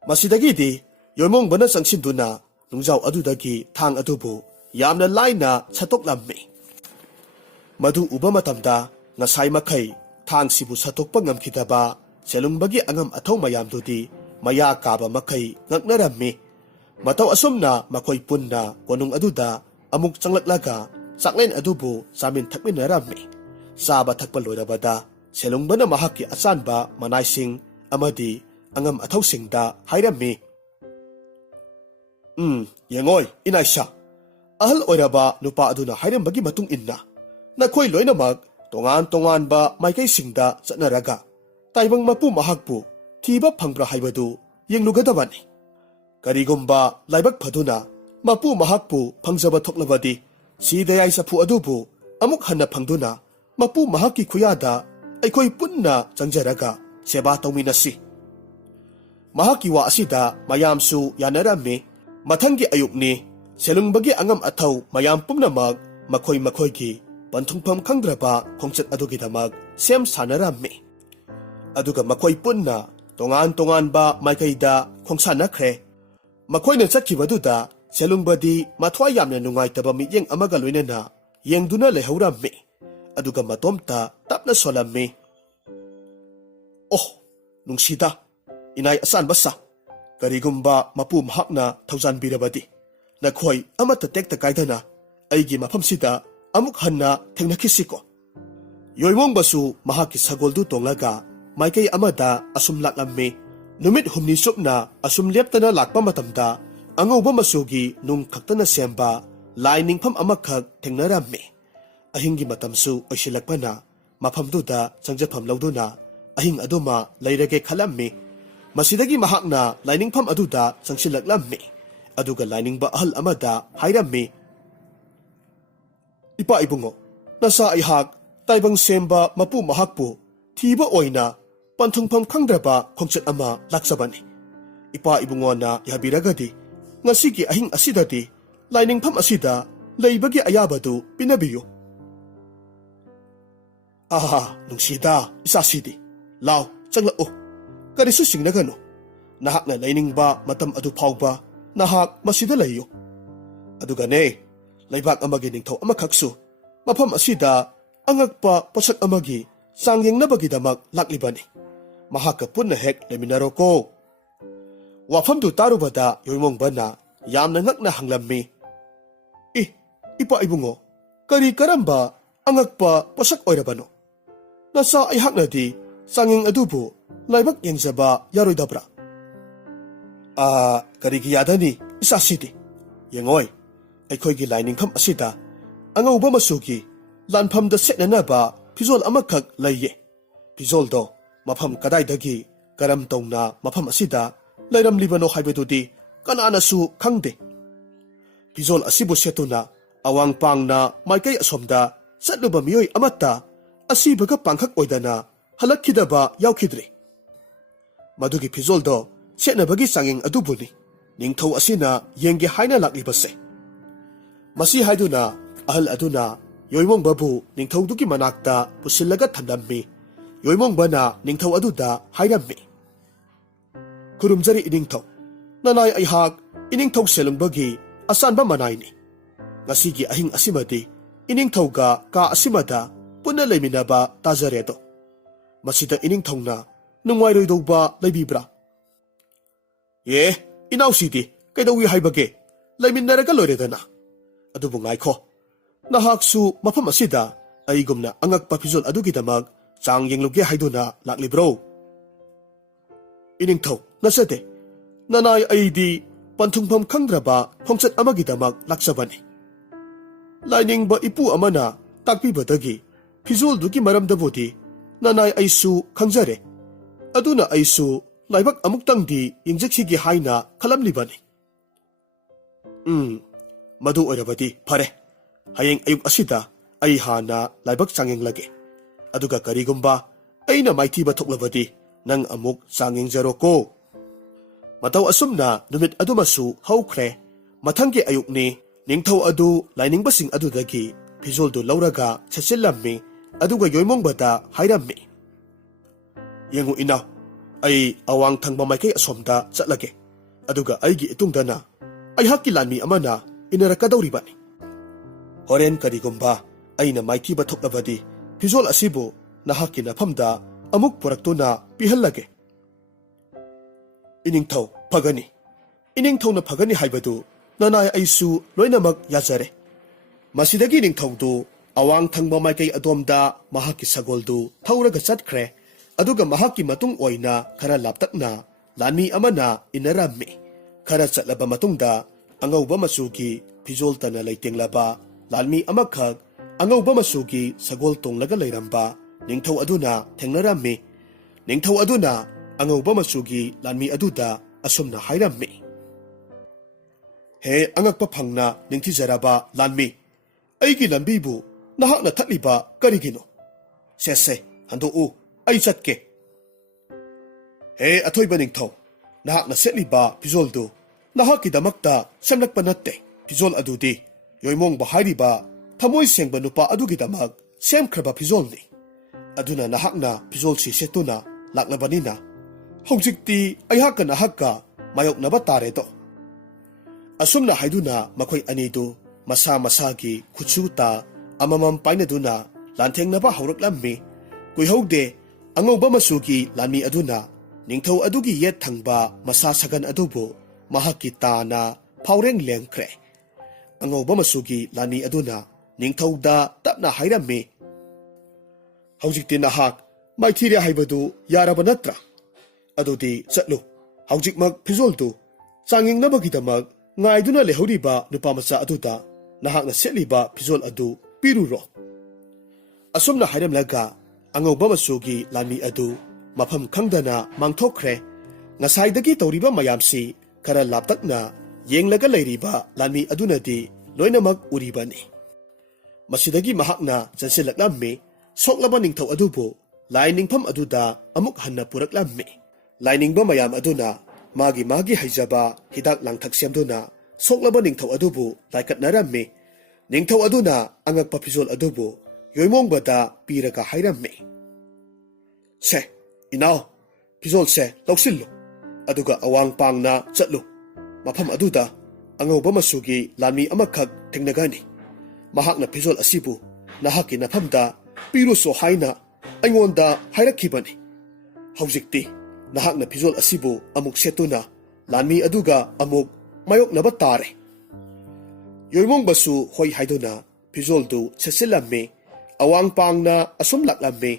masidagi di yoimongbana changsinduna nungjaw adudagi thang adubu ꯌꯥꯝꯅ ꯂꯥꯏꯅ ꯁꯠꯇꯣꯛꯂꯝꯃꯤ꯫ ꯃꯗꯨ ꯎꯕ ꯃꯇꯝꯗ ꯉꯁꯥꯏ ꯃꯈꯩ ꯊꯥꯡꯁꯤꯕꯨ ꯁꯠꯇꯣꯛꯄ ꯉꯝꯈꯤꯗꯕ ꯁꯦꯂꯨꯡꯕꯒꯤ ꯑꯉꯝ ꯑꯊꯧ ꯃꯌꯥꯝꯗꯨꯗꯤ ꯃꯌꯥ ꯀꯥꯕ ꯃꯈꯩ ꯉꯛꯅꯔꯝꯃꯤ꯫ ꯃꯇꯧ ꯑꯁꯨꯝꯅ ꯃꯈꯣꯏ ꯄꯨꯟꯅ ꯀꯣꯅꯨꯡ ꯑꯗꯨꯗ ꯑꯃꯨꯛ ꯆꯪꯂꯛꯂꯒ ꯆꯥꯛꯂꯦꯟ ꯑꯗꯨꯕꯨ ꯆꯥꯃꯤꯟ ꯊꯛꯃꯤꯟꯅꯔꯝꯃꯤ꯫ ꯆꯥꯕ ꯊꯛꯄ ꯂꯣꯏꯔꯕꯗ ꯁꯦꯂꯨꯡꯕꯅ ꯃꯍꯥꯛꯀꯤ ꯑꯆꯥꯟꯕ ꯃꯅꯥꯏꯁꯤꯡ ꯑꯃꯗꯤ ꯑꯉꯝ ꯑꯊꯧꯁꯤꯡꯗ ꯍꯥꯏꯔꯝꯃꯤ, ꯌꯦꯡꯉꯣꯏ ꯏꯅꯥꯏꯁꯥ, ꯑꯍꯜ ꯑꯣꯏꯔꯕ ꯅꯨꯄꯥ ꯑꯗꯨꯅ ꯍꯥꯏꯔꯝꯕꯒꯤ ꯃꯇꯨꯡ ꯏꯟꯅ ꯅꯈꯣꯏ ꯂꯣꯏꯅꯃꯛ ꯇꯣꯉꯥꯟ ꯇꯣꯉꯥꯟꯕ ꯃꯥꯏꯀꯩꯁꯤꯡꯗ ꯆꯠꯅꯔꯒ ꯇꯥꯏꯕꯪ ꯃꯄꯨ ꯃꯍꯥꯛꯄꯨ ꯊꯤꯕ ꯐꯪꯕ꯭ꯔꯥ ꯍꯥꯏꯕꯗꯨ ꯌꯦꯡꯂꯨꯒꯗꯕꯅꯤ꯫ ꯀꯔꯤꯒꯨꯝꯕ ꯂꯥꯏꯕꯛ ꯐꯗꯨꯅ ꯃꯄꯨ ꯃꯍꯥꯛꯄꯨ ꯐꯪꯖꯕ ꯊꯣꯛꯂꯕꯗꯤ ꯁꯤꯗꯌꯥꯏ ꯆꯐꯨ ꯑꯗꯨꯕꯨ ꯑꯃꯨꯛ ꯍꯟꯅ ꯐꯪꯗꯨꯅ ꯃꯄꯨ ꯃꯍꯥꯛꯀꯤ ꯈꯨꯌꯥꯗ ꯑꯩꯈꯣꯏ ꯄꯨꯟꯅ ꯆꯪꯖꯔꯒ ꯁꯦꯕꯥ ꯇꯧꯃꯤꯟꯅꯁꯤ꯫ ꯃꯍꯥꯛꯀꯤ ꯋꯥ ꯑꯁꯤꯗ ꯃꯌꯥꯝꯁꯨ ꯌꯥꯅꯔꯝꯃꯤ꯫ ꯃꯊꯪꯒꯤ ꯑꯌꯨꯛꯅꯤ꯫ ꯁꯦꯂꯨꯡꯕꯒꯤ ꯑꯉꯝ ꯑꯊꯧ ꯃꯌꯥꯝ ꯄꯨꯝꯅꯃꯛ ꯃꯈꯣꯏ ꯃꯈꯣꯏꯒꯤ ꯄꯟꯊꯨꯡꯐꯝ ꯈꯪꯗ꯭ꯔꯕ ꯈꯣꯡꯆꯠ ꯑꯗꯨꯒꯤꯗꯃꯛ ꯁꯦꯝ ꯁꯥꯅꯔꯝꯃꯤ꯫ ꯑꯗꯨꯒ ꯃꯈꯣꯏ ꯄꯨꯟꯅ ꯇꯣꯉꯥꯟ ꯇꯣꯉꯥꯟꯕ ꯃꯥꯏꯀꯩꯗ ꯈꯣꯡꯁꯥꯟꯅꯈ꯭ꯔꯦ꯫ ꯃꯈꯣꯏꯅ ꯆꯠꯈꯤꯕꯗꯨꯗ ꯁꯦꯂꯨꯡꯕꯗꯤ ꯃꯊ꯭ꯋꯥꯏ ꯌꯥꯝꯅ ꯅꯨꯡꯉꯥꯏꯇꯕ ꯃꯤꯠꯌꯦꯡ ꯑꯃꯒ ꯂꯣꯏꯅꯅ ꯌꯦꯡꯗꯨꯅ ꯂꯩꯍꯧꯔꯝꯃꯤ꯫ ꯑꯗꯨꯒ ꯃꯇꯣꯝꯇ ꯇꯞꯅ ꯁꯣꯜꯂꯝꯃꯤ, "ꯑꯣꯍ, ꯅꯨꯡꯁꯤꯗ ꯏꯅꯥꯏ ꯑꯆꯥꯟꯕ ꯁꯥ, ꯀꯔꯤꯒꯨꯝꯕ ꯃꯄꯨ ꯃꯍꯥꯛꯅ ꯊꯧꯖꯥꯟꯕꯤꯔꯕꯗꯤ ꯅꯈꯣꯏ ꯑꯃꯠꯇ ꯇꯦꯛꯇ ꯀꯥꯏꯗꯅ ꯑꯩꯒꯤ ꯃꯐꯝꯁꯤꯗ ꯑꯃꯨꯛ ꯍꯟꯅ ꯊꯦꯡꯅꯈꯤꯁꯤꯀꯣ." ꯌꯣꯏꯃꯣꯡꯕꯁꯨ ꯃꯍꯥꯛꯀꯤ ꯁꯒꯣꯜꯗꯨ ꯇꯣꯡꯂꯒ ꯃꯥꯏꯀꯩ ꯑꯃꯗ ꯑꯁꯨꯝ ꯂꯥꯛꯂꯝꯃꯤ꯫ ꯅꯨꯃꯤꯠ ꯍꯨꯝꯅꯤ ꯆꯨꯞꯅ ꯑꯁꯨꯝ ꯂꯦꯞꯇꯅ ꯂꯥꯛꯄ ꯃꯇꯝꯗ ꯑꯉꯧꯕ ꯃꯆꯨꯒꯤ ꯅꯨꯡ ꯈꯛꯇꯅ ꯁꯦꯝꯕ ꯂꯥꯏ ꯅꯤꯡꯐꯝ ꯑꯃꯈꯛ ꯊꯦꯡꯅꯔꯝꯃꯤ꯫ ꯑꯍꯤꯡꯒꯤ ꯃꯇꯝꯁꯨ ꯑꯣꯏꯁꯤꯜꯂꯛꯄꯅ ꯃꯐꯝꯗꯨꯗ ꯆꯪꯖꯐꯝ ꯂꯧꯗꯨꯅ ꯑꯍꯤꯡ ꯑꯗꯨꯃ ꯂꯩꯔꯒꯦ ꯈꯜꯂꯝꯃꯤ꯫ ꯃꯁꯤꯗꯒꯤ ꯃꯍꯥꯛꯅ ꯂꯥꯏꯅꯤꯡꯐꯝ ꯑꯗꯨꯗ ꯆꯪꯁꯤꯜꯂꯛꯂꯝꯃꯤ꯫ ꯑꯗꯨꯒ ꯂꯥꯏꯅꯤꯡꯕ ꯑꯍꯜ ꯑꯃꯗ ꯍꯥꯏꯔꯝꯃꯤ, "ꯏꯄꯥ ꯏꯕꯨꯡꯉꯣ, ꯅꯆꯥ ꯑꯩꯍꯥꯛ ꯇꯥꯏꯕꯪ ꯁꯦꯝꯕ ꯃꯄꯨ ꯃꯍꯥꯛꯄꯨ ꯊꯤꯕ ꯑꯣꯏꯅ ꯄꯟꯊꯨꯡꯐꯝ ꯈꯪꯗ꯭ꯔꯕ ꯈꯣꯡꯆꯠ ꯑꯃ ꯂꯥꯛꯆꯕꯅꯤ꯫ ꯏꯄꯥ ꯏꯕꯨꯡꯉꯣꯅ ꯌꯥꯕꯤꯔꯒꯗꯤ ꯉꯁꯤꯒꯤ ꯑꯍꯤꯡ ꯑꯁꯤꯗꯗꯤ ꯂꯥꯏꯅꯤꯡꯐꯝ ꯑꯁꯤꯗ ꯂꯩꯕꯒꯤ ꯑꯌꯥꯕꯗꯨ ꯄꯤꯅꯕꯤꯌꯨ." "ꯑꯍꯥ, ꯅꯨꯡꯁꯤꯗ ꯏꯆꯥꯁꯤꯗꯤ, ꯂꯥꯎ ꯆꯪꯂꯛꯎ, ꯀꯔꯤꯁꯨ ꯆꯤꯡꯅꯒꯅꯨ꯫ ꯅꯍꯥꯛꯅ ꯂꯩꯅꯤꯡꯕ ꯃꯇꯝ ꯑꯗꯨ ꯐꯥꯎꯕ ꯅꯍꯥꯛ ꯃꯁꯤꯗ ꯂꯩꯌꯨ꯫ ꯑꯗꯨꯒꯅꯦ, ꯂꯩꯕꯥꯛ ꯑꯃꯒꯤ ꯅꯤꯡꯊꯧ ꯑꯃꯈꯛꯁꯨ ꯃꯐꯝ ꯑꯁꯤꯗ ꯑꯉꯛꯄ ꯄꯣꯠꯁꯛ ꯑꯃꯒꯤ ꯆꯥꯡ ꯌꯦꯡꯅꯕꯒꯤꯗꯃꯛ ꯂꯥꯛꯂꯤꯕꯅꯤ꯫ ꯃꯍꯥꯛꯀ ꯄꯨꯟꯅ ꯍꯦꯛ ꯂꯩꯃꯤꯟꯅꯔꯣꯀꯣ." ꯋꯥꯐꯝꯗꯨ ꯇꯥꯔꯨꯕꯗ ꯌꯣꯏꯃꯣꯡꯕꯅ ꯌꯥꯝꯅ ꯉꯛꯅ ꯍꯪꯂꯝꯃꯤ, "ꯏꯄꯥ ꯏꯕꯨꯡꯉꯣ, ꯀꯔꯝꯕ ꯑꯉꯛꯄ ꯄꯣꯠꯁꯛ ꯑꯣꯏꯔꯕꯅꯣ? ꯅꯆꯥ ꯑꯩꯍꯥꯛꯅꯗꯤ ꯆꯥꯡꯌꯦꯡ ꯑꯗꯨꯕꯨ ꯂꯥꯏꯕꯛ ꯌꯦꯡꯖꯕ ꯌꯥꯔꯣꯏꯗꯕ꯭ꯔꯥ?" "ꯀꯔꯤꯒꯤ ꯌꯥꯗꯅꯤ ꯏꯆꯥꯁꯤꯗꯤ? ꯌꯦꯡꯉꯣꯏ, ꯑꯩꯈꯣꯏꯒꯤ ꯂꯥꯏꯅꯤꯡꯐꯝ ꯑꯁꯤꯗ ꯑꯉꯧꯕ ꯃꯆꯨꯒꯤ ꯂꯥꯟꯐꯝꯗ ꯁꯦꯠꯅꯅꯕ ꯐꯤꯖꯣꯜ ꯑꯃꯈꯛ ꯂꯩꯌꯦ꯫ ꯐꯤꯖꯣꯜꯗꯣ ꯃꯐꯝ ꯀꯗꯥꯏꯗꯒꯤ ꯀꯔꯝ ꯇꯧꯅ ꯃꯐꯝ ꯑꯁꯤꯗ ꯂꯩꯔꯝꯂꯤꯕꯅꯣ ꯍꯥꯏꯕꯗꯨꯗꯤ ꯀꯅꯥꯅꯁꯨ ꯈꯪꯗꯦ꯫ ꯐꯤꯖꯣꯜ ꯑꯁꯤꯕꯨ ꯁꯦꯠꯇꯨꯅ ꯑꯋꯥꯡ ꯄꯥꯡꯅ ꯃꯥꯏꯀꯩ ꯑꯁꯣꯝꯗ ꯆꯠꯂꯨꯕ ꯃꯤꯑꯣꯏ ꯑꯃꯠꯇ ꯑꯁꯤꯕꯒ ꯄꯥꯡꯈꯛ ꯑꯣꯏꯗꯅ ꯍꯜꯂꯛꯈꯤꯗꯕ ꯌꯥꯎꯈꯤꯗ꯭ꯔꯤ꯫ ꯃꯗꯨꯒꯤ ꯐꯤꯖꯣꯜꯗꯣ ꯁꯦꯠꯅꯕꯒꯤ ꯆꯥꯡꯌꯦꯡ ꯑꯗꯨꯕꯨꯅꯤ ꯅꯤꯡꯊꯧ ꯑꯁꯤꯅ ꯌꯦꯡꯒꯦ ꯍꯥꯏꯅ ꯂꯥꯛꯂꯤꯕꯁꯦ." ꯃꯁꯤ ꯍꯥꯏꯗꯨꯅ ꯑꯍꯜ ꯑꯗꯨꯅ ꯌꯣꯏꯃꯣꯡꯕꯕꯨ ꯅꯤꯡꯊꯧꯗꯨꯒꯤ ꯃꯅꯥꯛꯇ ꯄꯨꯁꯤꯜꯂꯒ ꯊꯝꯂꯝꯃꯤ꯫ ꯌꯣꯏꯃꯣꯡꯕꯅ ꯅꯤꯡꯊꯧ ꯑꯗꯨꯗ ꯍꯥꯏꯔꯝꯃꯤ, "ꯈꯨꯔꯨꯝꯖꯔꯤ ꯏꯅꯤꯡꯊꯧ, ꯅꯅꯥꯏ ꯑꯩꯍꯥꯛ ꯏꯅꯤꯡꯊꯧ ꯁꯦꯂꯨꯡꯕꯒꯤ ꯑꯆꯥꯟꯕ ꯃꯅꯥꯏꯅꯤ꯫ ꯉꯁꯤꯒꯤ ꯑꯍꯤꯡ ꯑꯁꯤꯃꯗꯤ ꯏꯅꯤꯡꯊꯧꯒ ꯀꯥ ꯑꯁꯤꯃꯗ ꯄꯨꯟꯅ ꯂꯩꯃꯤꯟꯅꯕ ꯇꯥꯖꯔꯦꯗꯣ꯫ ꯃꯁꯤꯗ ꯏꯅꯤꯡꯊꯧꯅ ꯅꯨꯡꯉꯥꯏꯔꯣꯏꯗꯧꯕ ꯂꯩꯕꯤꯕ꯭ꯔꯥ?" "ꯏꯅꯥꯎꯁꯤꯗꯤ ꯀꯩꯗꯧꯏ ꯍꯥꯏꯕꯒꯦ? ꯂꯩꯃꯤꯟꯅꯔꯒ ꯂꯣꯏꯔꯦꯗꯅ꯫ ꯑꯗꯨꯕꯨ ꯉꯥꯏꯈꯣ, ꯅꯍꯥꯛꯁꯨ ꯃꯐꯝ ꯑꯁꯤꯗ ꯑꯩꯒꯨꯝꯅ ꯑꯉꯛꯄ ꯐꯤꯖꯣꯜ ꯑꯗꯨꯒꯤꯗꯃꯛ ꯆꯥꯡ ꯌꯦꯡꯂꯨꯒꯦ ꯍꯥꯏꯗꯨꯅ ꯂꯥꯛꯂꯤꯕ꯭ꯔꯣ?" "ꯏꯅꯤꯡꯊꯧ, ꯅꯠꯆꯗꯦ, ꯅꯅꯥꯏ ꯑꯩꯗꯤ ꯄꯟꯊꯨꯡꯐꯝ ꯈꯪꯗ꯭ꯔꯕ ꯈꯣꯡꯆꯠ ꯑꯃꯒꯤꯗꯃꯛ ꯂꯥꯛꯆꯕꯅꯤ꯫ ꯂꯥꯏꯅꯤꯡꯕ ꯏꯄꯨ ꯑꯃꯅ ꯇꯥꯛꯄꯤꯕꯗꯒꯤ ꯐꯤꯖꯣꯜꯗꯨꯒꯤ ꯃꯔꯝꯗꯕꯨꯗꯤ ꯅꯅꯥꯏ ꯑꯩꯁꯨ ꯈꯪꯖꯔꯦ꯫ ꯑꯗꯨꯅ ꯑꯩꯁꯨ ꯂꯥꯏꯕꯛ ꯑꯃꯨꯛꯇꯪꯗꯤ ꯌꯦꯡꯖꯈꯤꯒꯦ ꯍꯥꯏꯅ ꯈꯜꯂꯝꯂꯤꯕꯅꯤ." "ꯃꯗꯨ ꯑꯣꯏꯔꯕꯗꯤ ꯐꯔꯦ꯫ ꯍꯌꯦꯡ ꯑꯌꯨꯛ ꯑꯁꯤꯗ ꯑꯩ ꯍꯥꯟꯅ ꯂꯥꯏꯕꯛ ꯆꯥꯡꯌꯦꯡꯂꯒꯦ꯫ ꯑꯗꯨꯒ ꯀꯔꯤꯒꯨꯝꯕ ꯑꯩꯅ ꯃꯥꯏꯊꯤꯕ ꯊꯣꯛꯂꯕꯗꯤ ꯅꯪ ꯑꯃꯨꯛ ꯆꯥꯡ ꯌꯦꯡꯖꯔꯣꯀꯣ." ꯃꯇꯧ ꯑꯁꯨꯝꯅ ꯅꯨꯃꯤꯠ ꯑꯗꯨꯃꯁꯨ ꯍꯧꯈ꯭ꯔꯦ꯫ ꯃꯊꯪꯒꯤ ꯑꯌꯨꯛꯅꯤ꯫ ꯅꯤꯡꯊꯧ ꯑꯗꯨ ꯂꯥꯏꯅꯤꯡꯕꯁꯤꯡ ꯑꯗꯨꯗꯒꯤ ꯐꯤꯖꯣꯜꯗꯨ ꯂꯧꯔꯒ ꯁꯦꯠꯆꯤꯜꯂꯝꯃꯤ꯫ ꯑꯗꯨꯒ ꯌꯣꯏꯃꯣꯡꯕꯗ ꯍꯥꯏꯔꯝꯃꯤ, "ꯌꯦꯡꯉꯨ ꯏꯅꯥꯎ, ꯑꯩ ꯑꯋꯥꯡ ꯊꯪꯕ ꯃꯥꯏꯀꯩ ꯑꯁꯣꯝꯗ ꯆꯠꯂꯒꯦ꯫ ꯑꯗꯨꯒ ꯑꯩꯒꯤ ꯏꯇꯨꯡꯗꯅ ꯑꯩꯍꯥꯛꯀꯤ ꯂꯥꯟꯃꯤ ꯑꯃꯅ ꯏꯟꯅꯔꯛꯀꯗꯧꯔꯤꯕꯅꯤ꯫ ꯍꯣꯔꯦꯟ ꯀꯔꯤꯒꯨꯝꯕ ꯑꯩꯅ ꯃꯥꯏꯊꯤꯕ ꯊꯣꯛꯂꯕꯗꯤ ꯐꯤꯖꯣꯜ ꯑꯁꯤꯕꯨ ꯅꯍꯥꯛꯀꯤ ꯅꯐꯝꯗ ꯑꯃꯨꯛ ꯄꯨꯔꯛꯇꯨꯅ ꯄꯤꯍꯜꯂꯒꯦ꯫ ꯏꯅꯤꯡꯊꯧ ꯐꯒꯅꯤ, ꯏꯅꯤꯡꯊꯧꯅ ꯐꯒꯅꯤ ꯍꯥꯏꯕꯗꯨ ꯅꯅꯥꯏ ꯑꯩꯁꯨ ꯂꯣꯏꯅꯃꯛ ꯌꯥꯖꯔꯦ꯫ ꯃꯁꯤꯗꯒꯤ ꯅꯤꯡꯊꯧꯗꯨ ꯑꯋꯥꯡ ꯊꯪꯕ ꯃꯥꯏꯀꯩ ꯑꯗꯣꯝꯗ ꯃꯍꯥꯛꯀꯤ ꯁꯒꯣꯜꯗꯨ ꯊꯧꯔꯒ ꯆꯠꯈ꯭ꯔꯦ꯫ ꯑꯗꯨꯒ ꯃꯍꯥꯛꯀꯤ ꯃꯇꯨꯡ ꯑꯣꯏꯅ ꯈꯔ ꯂꯥꯞꯇꯛꯅ ꯂꯥꯟꯃꯤ ꯑꯃꯅ ꯏꯟꯅꯔꯝꯃꯤ꯫ ꯈꯔ ꯆꯠꯂꯕ ꯃꯇꯨꯡꯗ ꯑꯉꯧꯕ ꯃꯆꯨꯒꯤ ꯐꯤꯖꯣꯜ ꯇꯅ ꯂꯩꯇꯦꯡꯂꯕ ꯂꯥꯟꯃꯤ ꯑꯃꯈꯛ ꯑꯉꯧꯕ ꯃꯆꯨꯒꯤ ꯁꯒꯣꯜ ꯇꯣꯡꯂꯒ ꯂꯩꯔꯝꯕ ꯅꯤꯡꯊꯧ ꯑꯗꯨꯅ ꯊꯦꯡꯅꯔꯝꯃꯤ꯫ ꯅꯤꯡꯊꯧ ꯑꯗꯨꯅ ꯑꯉꯧꯕ ꯃꯆꯨꯒꯤ ꯂꯥꯟꯃꯤ ꯑꯗꯨꯗ ꯑꯁꯨꯝꯅ ꯍꯥꯏꯔꯝꯃꯤ, ꯍꯦ ꯑꯉꯛꯄ ꯐꯪꯅ ꯅꯤꯡꯊꯤꯖꯔꯕ ꯂꯥꯟꯃꯤ, ꯑꯩꯒꯤ ꯂꯝꯕꯤꯕꯨ ꯅꯍꯥꯛꯅ ꯊꯠꯂꯤꯕ ꯀꯔꯤꯒꯤꯅꯣ? ꯁꯦ ꯍꯟꯗꯣꯛꯎ, ꯑꯩ ꯆꯠꯀꯦ꯫ ꯍꯦ ꯑꯊꯣꯏꯕ ꯅꯤꯡꯊꯧ, ꯅꯍꯥꯛꯅ ꯁꯦꯠꯂꯤꯕ ꯐꯤꯖꯣꯜꯗꯨ ꯅꯍꯥꯛꯀꯤꯗꯃꯛꯇ ꯁꯦꯝꯂꯛꯄ ꯅꯠꯇꯦ꯫ ꯐꯤꯖꯣꯜ ꯑꯗꯨꯗꯤ ꯌꯣꯏꯃꯣꯡꯕ ꯍꯥꯏꯔꯤꯕ ꯊꯃꯣꯏ ꯁꯦꯡꯕ ꯅꯨꯄꯥ ꯑꯗꯨꯒꯤꯗꯃꯛ ꯁꯦꯝꯈ꯭ꯔꯕ ꯐꯤꯖꯣꯜꯅꯤ꯫ ꯑꯗꯨꯅ ꯅꯍꯥꯛꯅ ꯐꯤꯖꯣꯜꯁꯤ ꯁꯦꯠꯇꯨꯅ ꯂꯥꯛꯂꯕꯅꯤꯅ ꯍꯧꯖꯤꯛꯇꯤ ꯑꯩꯍꯥꯛꯀ ꯅꯍꯥꯛꯀ ꯃꯥꯌꯣꯛꯅꯕ ꯇꯥꯔꯦꯗꯣ꯫ ꯑꯁꯨꯝꯅ ꯍꯥꯏꯗꯨꯅ ꯃꯈꯣꯏ ꯑꯅꯤꯗꯨ ꯃꯁꯥ ꯃꯁꯥꯒꯤ ꯈꯨꯠꯁꯨ ꯇꯥ ꯑꯃꯃꯝ ꯄꯥꯏꯅꯗꯨꯅ ꯂꯥꯟꯊꯦꯡꯅꯕ ꯍꯧꯔꯛꯂꯝꯃꯤ꯫ ꯀꯨꯏꯍꯧꯗꯦ ꯑꯉꯧꯕ ꯃꯆꯨꯒꯤ ꯂꯥꯟꯃꯤ ꯑꯗꯨꯅ ꯅꯤꯡꯊꯧ ꯑꯗꯨꯒꯤ ꯌꯦꯠ ꯊꯪꯕ ꯃꯁꯥ ꯁꯒꯟ ꯑꯗꯨꯕꯨ ꯃꯍꯥꯛꯀꯤ ꯇꯥꯅ ꯐꯥꯎꯔꯦꯡ ꯂꯦꯡꯈ꯭ꯔꯦ꯫ ꯑꯉꯧꯕ ꯃꯆꯨꯒꯤ ꯂꯥꯟꯃꯤ ꯑꯗꯨꯅ ꯅꯤꯡꯊꯧꯗ ꯇꯞꯅ ꯍꯥꯏꯔꯝꯃꯤ, ꯍꯧꯖꯤꯛꯇꯤ ꯅꯍꯥꯛ ꯃꯥꯏꯊꯤꯔꯦ ꯍꯥꯏꯕꯗꯨ ꯌꯥꯔꯕ ꯅꯠꯇ꯭ꯔꯥ? ꯑꯗꯨꯗꯤ ꯆꯠꯂꯨ, ꯍꯧꯖꯤꯛꯃꯛ ꯐꯤꯖꯣꯜꯗꯨ ꯆꯥꯡꯌꯦꯡꯅꯕꯒꯤꯗꯃꯛ ꯉꯥꯏꯗꯨꯅ ꯂꯩꯍꯧꯔꯤꯕ ꯅꯨꯄꯥ ꯃꯆꯥ ꯑꯗꯨꯗ ꯅꯍꯥꯛꯅ ꯁꯦꯠꯂꯤꯕ ꯐꯤꯖꯣꯜ ꯑꯗꯨ ꯄꯤꯔꯨꯔꯣ꯫ ꯑꯁꯨꯝꯅ ꯍꯥꯏꯔꯝꯂꯒ ꯑꯉꯧꯕ ꯃꯆꯨꯒꯤ ꯂꯥꯟꯃꯤ ꯑꯗꯨ ꯃꯐꯝ ꯈꯪꯗꯅ ꯃꯥꯡꯊꯣꯛꯈ꯭ꯔꯦ꯫ ꯉꯁꯥꯏꯗꯒꯤ ꯇꯧꯔꯤꯕ ꯃꯌꯥꯝꯁꯤ ꯈꯔ ꯂꯥꯞꯇꯛꯅ ꯌꯦꯡꯂꯒ ꯂꯩꯔꯤꯕ ꯂꯥꯟꯃꯤ ꯑꯗꯨꯅꯗꯤ ꯂꯣꯏꯅꯃꯛ ꯎꯔꯤꯕꯅꯤ꯫ ꯃꯁꯤꯗꯒꯤ ꯃꯍꯥꯛꯅ ꯆꯪꯁꯤꯜꯂꯛꯂꯝꯃꯤ꯫ ꯁꯣꯛꯂꯕ ꯅꯤꯡꯊꯧ ꯑꯗꯨꯕꯨ ꯂꯥꯏꯅꯤꯡꯐꯝ ꯑꯗꯨꯗ ꯑꯃꯨꯛ ꯍꯟꯅ ꯄꯨꯔꯛꯂꯝꯃꯤ꯫ ꯂꯥꯏꯅꯤꯡꯕ ꯃꯌꯥꯝ ꯑꯗꯨꯅ ꯃꯥꯒꯤ ꯍꯩꯖꯕ ꯍꯤꯗꯥꯛ ꯂꯥꯡꯊꯛ ꯁꯦꯝꯗꯨꯅ ꯁꯣꯛꯂꯕ ꯅꯤꯡꯊꯧ ꯑꯗꯨꯕꯨ ꯂꯥꯏꯀꯠꯅꯔꯝꯃꯤ꯫ ꯅꯤꯡꯊꯧ ꯑꯗꯨꯅ ꯑꯉꯛꯄ ꯐꯤꯖꯣꯜ ꯑꯗꯨꯕꯨ ꯌꯣꯏꯃꯣꯡꯕꯗ ꯄꯤꯔꯒ ꯍꯥꯏꯔꯝꯃꯤ, ꯁꯦ ꯏꯅꯥꯎ, ꯐꯤꯖꯣꯜꯁꯦ ꯂꯧꯁꯤꯜꯂꯨ, ꯑꯗꯨꯒ ꯑꯋꯥꯡ ꯄꯥꯡꯅ ꯆꯠꯂꯨ꯫ ꯃꯐꯝ ꯑꯗꯨꯗ ꯑꯉꯧꯕ ꯃꯆꯨꯒꯤ ꯂꯥꯟꯃꯤ ꯑꯃꯈꯛ ꯊꯦꯡꯅꯒꯅꯤ꯫ ꯃꯍꯥꯛꯅ ꯐꯤꯖꯣꯜ ꯑꯁꯤꯕꯨ ꯅꯍꯥꯛꯀꯤ ꯅꯐꯝꯗ ꯄꯤꯔꯨꯁꯣ ꯍꯥꯏꯅ ꯑꯩꯉꯣꯟꯗ ꯍꯥꯏꯔꯛꯈꯤꯕꯅꯤ꯫ ꯍꯧꯖꯤꯛꯇꯤ ꯅꯍꯥꯛꯅ ꯐꯤꯖꯣꯜ ꯑꯁꯤꯕꯨ ꯑꯃꯨꯛ ꯁꯦꯠꯇꯨꯅ ꯂꯥꯟꯃꯤ ꯑꯗꯨꯒ ꯑꯃꯨꯛ ꯃꯥꯌꯣꯛꯅꯕ ꯇꯥꯔꯦ꯫ ꯌꯣꯏꯃꯣꯡꯕꯁꯨ ꯍꯣꯏ ꯍꯥꯏꯗꯨꯅ ꯐꯤꯖꯣꯜꯗꯨ ꯁꯦꯠꯆꯤꯜꯂꯝꯃꯤ꯫ ꯑꯋꯥꯡ ꯄꯥꯡꯅ ꯑꯁꯨꯝ ꯂꯥꯛꯂꯝꯃꯤ꯫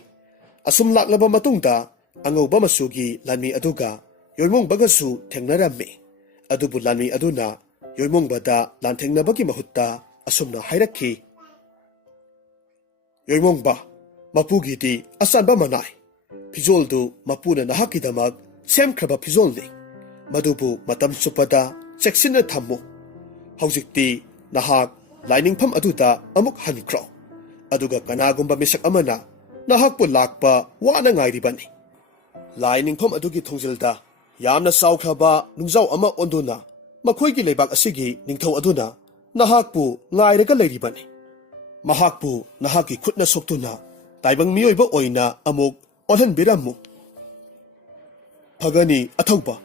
ꯑꯁꯨꯝ ꯂꯥꯛꯂꯕ ꯃꯇꯨꯡꯗ ꯑꯉꯧꯕ ꯃꯆꯨꯒꯤ ꯂꯥꯟꯃꯤ ꯑꯗꯨꯒ ꯌꯣꯏꯃꯣꯡꯕꯒꯁꯨ ꯊꯦꯡꯅꯔꯝꯃꯤ꯫ ꯑꯗꯨꯕꯨ ꯂꯥꯟꯃꯤ ꯑꯗꯨꯅ ꯌꯣꯏꯃꯣꯡꯕꯗ ꯂꯥꯟꯊꯦꯡꯅꯕꯒꯤ ꯃꯍꯨꯠꯇ ꯑꯁꯨꯝꯅ ꯍꯥꯏꯔꯛꯈꯤ, ꯌꯣꯏꯃꯣꯡꯕ, ꯃꯄꯨꯒꯤꯗꯤ ꯑꯆꯥꯟꯕ ꯃꯅꯥꯏ꯫ ꯐꯤꯖꯣꯜꯗꯨ ꯃꯄꯨꯅ ꯅꯍꯥꯛꯀꯤꯗꯃꯛ ꯁꯦꯝꯈ꯭ꯔꯕ ꯐꯤꯖꯣꯜꯅꯤ꯫ ꯃꯗꯨꯕꯨ ꯃꯇꯝ ꯆꯨꯞꯄꯗ ꯆꯦꯛꯁꯤꯟꯅ ꯊꯝꯃꯨ꯫ ꯍꯧꯖꯤꯛꯇꯤ ꯅꯍꯥꯛ ꯂꯥꯏꯅꯤꯡꯐꯝ ꯑꯗꯨꯗ ꯑꯃꯨꯛ ꯍꯟꯈ꯭ꯔꯣ꯫ ꯑꯗꯨꯒ ꯀꯅꯥꯒꯨꯝꯕ ꯃꯤꯁꯛ ꯑꯃꯅ ꯅꯍꯥꯛꯄꯨ ꯂꯥꯛꯄ ꯋꯥꯅ ꯉꯥꯏꯔꯤꯕꯅꯤ꯫ ꯂꯥꯏꯅꯤꯡꯐꯝ ꯑꯗꯨꯒꯤ ꯊꯣꯡꯖꯤꯜꯗ ꯌꯥꯝꯅ ꯆꯥꯎꯈ꯭ꯔꯕ ꯅꯨꯡꯖꯥꯎ ꯑꯃ ꯑꯣꯟꯗꯨꯅ ꯃꯈꯣꯏꯒꯤ ꯂꯩꯕꯥꯛ ꯑꯁꯤꯒꯤ ꯅꯤꯡꯊꯧ ꯑꯗꯨꯅ ꯅꯍꯥꯛꯄꯨ ꯉꯥꯏꯔꯒ ꯂꯩꯔꯤꯕꯅꯤ꯫ ꯃꯍꯥꯛꯄꯨ ꯅꯍꯥꯛꯀꯤ ꯈꯨꯠꯅ ꯁꯣꯛꯇꯨꯅ ꯇꯥꯏꯕꯪ ꯃꯤꯑꯣꯏꯕ ꯑꯣꯏꯅ ꯑꯃꯨꯛ ꯑꯣꯜꯍꯟꯕꯤꯔꯝꯃꯨ꯫ ꯐꯒꯅꯤ ꯑꯊꯧꯕ,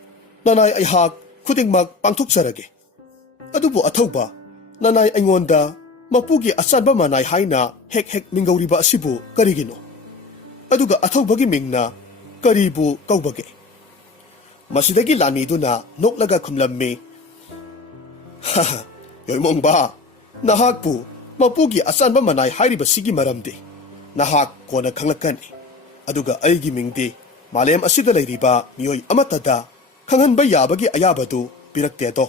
ꯅꯅꯥꯏ ꯑꯩꯍꯥꯛ ꯈꯨꯗꯤꯡꯃꯛ ꯄꯥꯡꯊꯣꯛꯆꯔꯒꯦ꯫ ꯑꯗꯨꯕꯨ ꯑꯊꯧꯕ, ꯅꯅꯥꯏ ꯑꯩꯉꯣꯟꯗ ꯃꯄꯨꯒꯤ ꯑꯆꯥꯟꯕ ꯃꯅꯥꯏ ꯍꯥꯏꯅ ꯍꯦꯛ ꯃꯤꯡꯒꯧꯔꯤꯕ ꯑꯁꯤꯕꯨ ꯀꯔꯤꯒꯤꯅꯣ? ꯑꯗꯨꯒ ꯑꯊꯧꯕꯒꯤ ꯃꯤꯡꯅ ꯀꯔꯤꯕꯨ ꯀꯧꯕꯒꯦ? ꯃꯁꯤꯗꯒꯤ ꯂꯥꯟꯃꯤꯗꯨꯅ ꯅꯣꯛꯂꯒ ꯈꯨꯝꯂꯝꯃꯤ, ꯌꯣꯏꯃꯣꯡꯕ, ꯅꯍꯥꯛꯄꯨ ꯃꯄꯨꯒꯤ ꯑꯆꯥꯟꯕ ꯃꯅꯥꯏ ꯍꯥꯏꯔꯤꯕꯁꯤꯒꯤ ꯃꯔꯝꯗꯤ ꯅꯍꯥꯛ ꯀꯣꯟꯅ ꯈꯪꯂꯛꯀꯅꯤ꯫ ꯑꯗꯨꯒ ꯑꯩꯒꯤ ꯃꯤꯡꯗꯤ ꯃꯥꯂꯦꯝ ꯑꯁꯤꯗ ꯂꯩꯔꯤꯕ ꯃꯤꯑꯣꯏ ꯑꯃꯠꯇꯗ ꯈꯪꯍꯟꯕ ꯌꯥꯕꯒꯤ ꯑꯌꯥꯕꯗꯨ ꯄꯤꯔꯛꯇꯦꯗꯣ꯫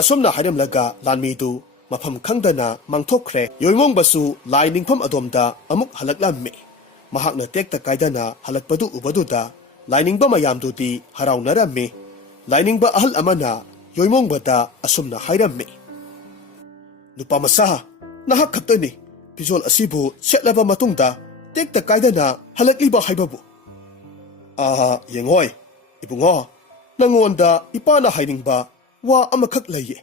ꯑꯁꯨꯝꯅ ꯍꯥꯏꯔꯝꯂꯒ ꯂꯥꯟꯃꯤꯗꯨ ꯃꯐꯝ ꯈꯪꯗꯅ ꯃꯥꯡꯊꯣꯛꯈ꯭ꯔꯦ꯫ ꯌꯣꯏꯃꯣꯡꯕꯁꯨ ꯂꯥꯏ ꯅꯤꯡꯐꯝ ꯑꯗꯣꯝꯗ ꯑꯃꯨꯛ ꯍꯜꯂꯛꯂꯝꯃꯤ꯫ ꯃꯍꯥꯛꯅ ꯇꯦꯛꯇ ꯀꯥꯏꯗꯅ ꯍꯜꯂꯛꯄꯗꯨ ꯎꯕꯗꯨꯗ ꯂꯥꯏꯅꯤꯡꯕ ꯃꯌꯥꯝꯗꯨꯗꯤ ꯍꯔꯥꯎꯅꯔꯝꯃꯤ꯫ ꯂꯥꯏꯅꯤꯡꯕ ꯑꯍꯜ ꯑꯃꯅ ꯌꯣꯏꯃꯣꯡꯕꯗ ꯑꯁꯨꯝꯅ ꯍꯥꯏꯔꯝꯃꯤ, ꯅꯨꯄꯥ ꯃꯆꯥ, ꯅꯍꯥꯛ ꯈꯛꯇꯅꯤ ꯐꯤꯖꯣꯜ ꯑꯁꯤꯕꯨ ꯁꯦꯠꯂꯕ ꯃꯇꯨꯡꯗ ꯇꯦꯛꯇ ꯀꯥꯏꯗꯅ ꯍꯜꯂꯛꯂꯤꯕ ꯍꯥꯏꯕꯕꯨ꯫ ꯌꯦꯡꯉꯣꯏ ꯏꯕꯨꯡꯉꯣ, ꯅꯉꯣꯟꯗ ꯏꯄꯥꯅ ꯍꯥꯏꯅꯤꯡꯕ ꯋꯥ ꯑꯃꯈꯛ ꯂꯩꯌꯦ꯫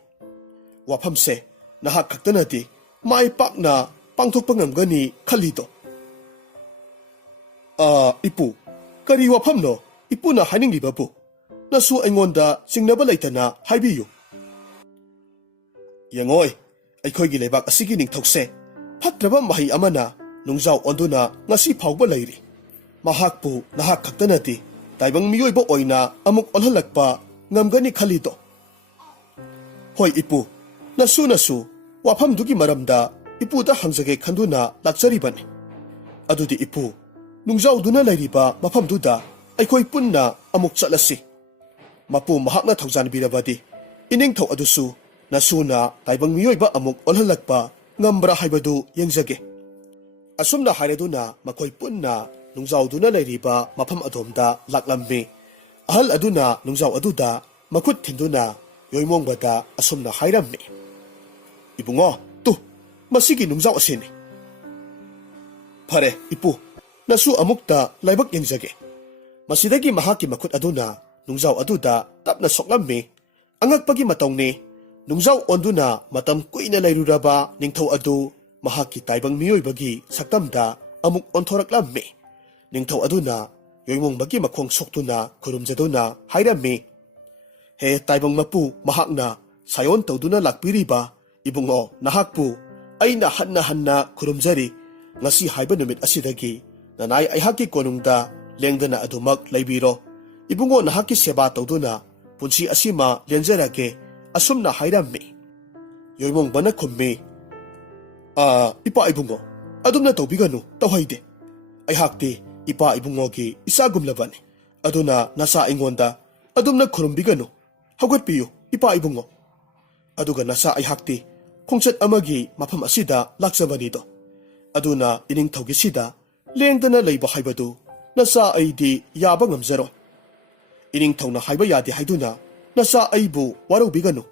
ꯋꯥꯐꯝꯁꯦ ꯅꯍꯥꯛ ꯈꯛꯇꯅꯗꯤ ꯃꯥꯏ ꯄꯥꯛꯅ ꯄꯥꯡꯊꯣꯛꯄ ꯉꯝꯒꯅꯤ ꯈꯜꯂꯤꯗꯣ꯫ ꯏꯄꯨ, ꯀꯔꯤ ꯋꯥꯐꯝꯅꯣ ꯏꯄꯨꯅ ꯍꯥꯏꯅꯤꯡꯂꯤꯕꯕꯨ? ꯅꯁꯨ ꯑꯩꯉꯣꯟꯗ ꯆꯤꯡꯅꯕ ꯂꯩꯇꯅ ꯍꯥꯏꯕꯤꯌꯨ꯫ ꯌꯦꯡꯉꯣꯏ, ꯑꯩꯈꯣꯏꯒꯤ ꯂꯩꯕꯥꯛ ꯑꯁꯤꯒꯤ ꯅꯤꯡꯊꯧꯁꯦ ꯐꯠꯇ꯭ꯔꯕ ꯃꯍꯩ ꯑꯃꯅ ꯅꯨꯡꯖꯥꯎ ꯑꯣꯟꯗꯨꯅ ꯉꯁꯤ ꯐꯥꯎꯕ ꯂꯩꯔꯤ꯫ ꯃꯍꯥꯛꯄꯨ ꯅꯍꯥꯛ ꯈꯛꯇꯅꯗꯤ ꯇꯥꯏꯕꯪ ꯃꯤꯑꯣꯏꯕ ꯑꯣꯏꯅ ꯑꯃꯨꯛ ꯑꯣꯜꯍꯜꯂꯛꯄ ꯉꯝꯒꯅꯤ ꯈꯜꯂꯤꯗꯣ? ꯍꯣꯏ ꯏꯄꯨ, ꯅꯁꯨ ꯋꯥꯐꯝꯗꯨꯒꯤ ꯃꯔꯝꯗ ꯏꯄꯨꯗ ꯍꯪꯖꯒꯦ ꯈꯟꯗꯨꯅ ꯂꯥꯛꯆꯔꯤꯕꯅꯤ꯫ ꯑꯗꯨꯗꯤ ꯏꯄꯨ, ꯅꯨꯡꯖꯥꯎꯗꯨꯅ ꯂꯩꯔꯤꯕ ꯃꯐꯝꯗꯨꯗ ꯑꯩꯈꯣꯏ ꯄꯨꯟꯅ ꯑꯃꯨꯛ ꯆꯠꯂꯁꯤ꯫ ꯃꯄꯨ ꯃꯍꯥꯛꯅ ꯊꯧꯖꯥꯟꯕꯤꯔꯕꯗꯤ ꯏꯅꯤꯡꯊꯧ ꯑꯗꯨꯁꯨ ꯅꯁꯨꯅ ꯇꯥꯏꯕꯪ ꯃꯤꯑꯣꯏꯕ ꯑꯃꯨꯛ ꯑꯣꯜꯍꯜꯂꯛꯄ ꯉꯝꯕ꯭ꯔꯥ ꯍꯥꯏꯕꯗꯨ ꯌꯦꯡꯖꯒꯦ꯫ ꯑꯁꯨꯝꯅ ꯍꯥꯏꯔꯗꯨꯅ ꯃꯈꯣꯏ ꯄꯨꯟꯅ ꯅꯨꯡꯖꯥꯎꯗꯨꯅ ꯂꯩꯔꯤꯕ ꯃꯐꯝ ꯑꯗꯣꯝꯗ ꯂꯥꯛꯂꯝꯃꯤ꯫ ꯑꯍꯜ ꯑꯗꯨꯅ ꯅꯨꯡꯖꯥꯎ ꯑꯗꯨꯗ ꯃꯈꯨꯠ ꯊꯤꯟꯗꯨꯅ ꯌꯣꯏꯃꯣꯡꯕꯗ ꯑꯁꯨꯝꯅ ꯍꯥꯏꯔꯝꯃꯤ꯫ ꯏꯕꯨꯡꯉꯣ, ꯇꯨ, ꯃꯁꯤꯒꯤ ꯅꯨꯡꯖꯥꯎ ꯑꯁꯤꯅꯤ꯫ ꯐꯔꯦ ꯏꯄꯨ, ꯅꯁꯨ ꯑꯃꯨꯛꯇ ꯂꯥꯏꯕꯛ ꯌꯦꯡꯖꯒꯦ꯫ ꯃꯁꯤꯗꯒꯤ ꯃꯍꯥꯛꯀꯤ ꯃꯈꯨꯠ ꯑꯗꯨꯅ ꯅꯨꯡꯖꯥꯎ ꯑꯗꯨꯗ ꯇꯞꯅ ꯁꯣꯛꯂꯝꯃꯤ꯫ ꯑꯉꯛꯄꯒꯤ ꯃꯇꯧꯅꯤ, ꯅꯨꯡꯖꯥꯎ ꯑꯣꯟꯗꯨꯅ ꯃꯇꯝ ꯀꯨꯏꯅ ꯂꯩꯔꯨꯔꯕ ꯅꯤꯡꯊꯧ ꯑꯗꯨ ꯃꯍꯥꯛꯀꯤ ꯇꯥꯏꯕꯪ ꯃꯤꯑꯣꯏꯕꯒꯤ ꯁꯛꯇꯝꯗ ꯑꯃꯨꯛ ꯑꯣꯟꯊꯣꯔꯛꯂꯝꯃꯤ꯫ ꯅꯤꯡꯊꯧ ꯑꯗꯨꯅ ꯌꯣꯏꯃꯣꯡꯕꯒꯤ ꯃꯈꯣꯡ ꯁꯣꯛꯇꯨꯅ ꯈꯨꯔꯨꯝꯖꯗꯨꯅ ꯍꯥꯏꯔꯝꯃꯤ, ꯍꯦ ꯇꯥꯏꯕꯪ ꯃꯄꯨ ꯃꯍꯥꯛꯅ ꯁꯥꯌꯣꯟ ꯇꯧꯗꯨꯅ ꯂꯥꯛꯄꯤꯔꯤꯕ ꯏꯕꯨꯡꯉꯣ ꯅꯍꯥꯛꯄꯨ ꯑꯩꯅ ꯍꯟꯅ ꯍꯟꯅ ꯈꯨꯔꯨꯝꯖꯔꯤ꯫ ꯉꯁꯤ ꯍꯥꯏꯕ ꯅꯨꯃꯤꯠ ꯑꯁꯤꯗꯒꯤ ꯅꯅꯥꯏ ꯑꯩꯍꯥꯛꯀꯤ ꯀꯣꯅꯨꯡꯗ ꯂꯦꯡꯗꯅ ꯑꯗꯨꯃꯛ ꯂꯩꯕꯤꯔꯣ꯫ ꯏꯕꯨꯡꯉꯣ ꯅꯍꯥꯛꯀꯤ ꯁꯦꯕꯥ ꯇꯧꯗꯨꯅ ꯄꯨꯟꯁꯤ ꯑꯁꯤꯃ ꯂꯦꯟꯖꯔꯒꯦ, ꯑꯁꯨꯝꯅ ꯍꯥꯏꯔꯝꯃꯤ꯫ ꯌꯣꯏꯃꯣꯡꯕꯅ ꯈꯨꯝꯃꯤ, ꯏꯄꯥ ꯏꯕꯨꯡꯉꯣ, ꯑꯗꯨꯝꯅ ꯇꯧꯕꯤꯒꯅꯨ, ꯇꯧꯍꯩꯗꯦ꯫ ꯑꯩꯍꯥꯛꯇꯤ ꯏꯄꯥ ꯏꯕꯨꯡꯉꯣꯒꯤ ꯏꯆꯥꯒꯨꯝꯂꯕꯅꯤ꯫ ꯑꯗꯨꯅ ꯅꯆꯥ ꯑꯩꯉꯣꯟꯗ ꯑꯗꯨꯝꯅ ꯈꯨꯔꯨꯝꯕꯤꯒꯅꯨ, ꯍꯧꯒꯠꯄꯤꯌꯨ ꯏꯄꯥ ꯏꯕꯨꯡꯉꯣ꯫ ꯑꯗꯨꯒ ꯅꯆꯥ ꯑꯩꯍꯥꯛꯇꯤ ꯈꯣꯡꯆꯠ ꯑꯃꯒꯤ ꯃꯐꯝ ꯑꯁꯤꯗ ꯂꯥꯛꯆꯕꯅꯤꯗꯣ꯫ ꯑꯗꯨꯅ ꯏꯅꯤꯡꯊꯧꯒꯤꯁꯤꯗ ꯂꯦꯡꯗꯅ ꯂꯩꯕ ꯍꯥꯏꯕꯗꯨ ꯅꯆꯥ ꯑꯩꯗꯤ ꯌꯥꯕ ꯉꯝꯖꯔꯣꯏ꯫ ꯏꯅꯤꯡꯊꯧꯅ ꯍꯥꯏꯕ ꯌꯥꯗꯦ ꯍꯥꯏꯗꯨꯅ ꯅꯆꯥ ꯑꯩꯕꯨ ꯋꯥꯔꯧꯕꯤꯒꯅꯨ꯫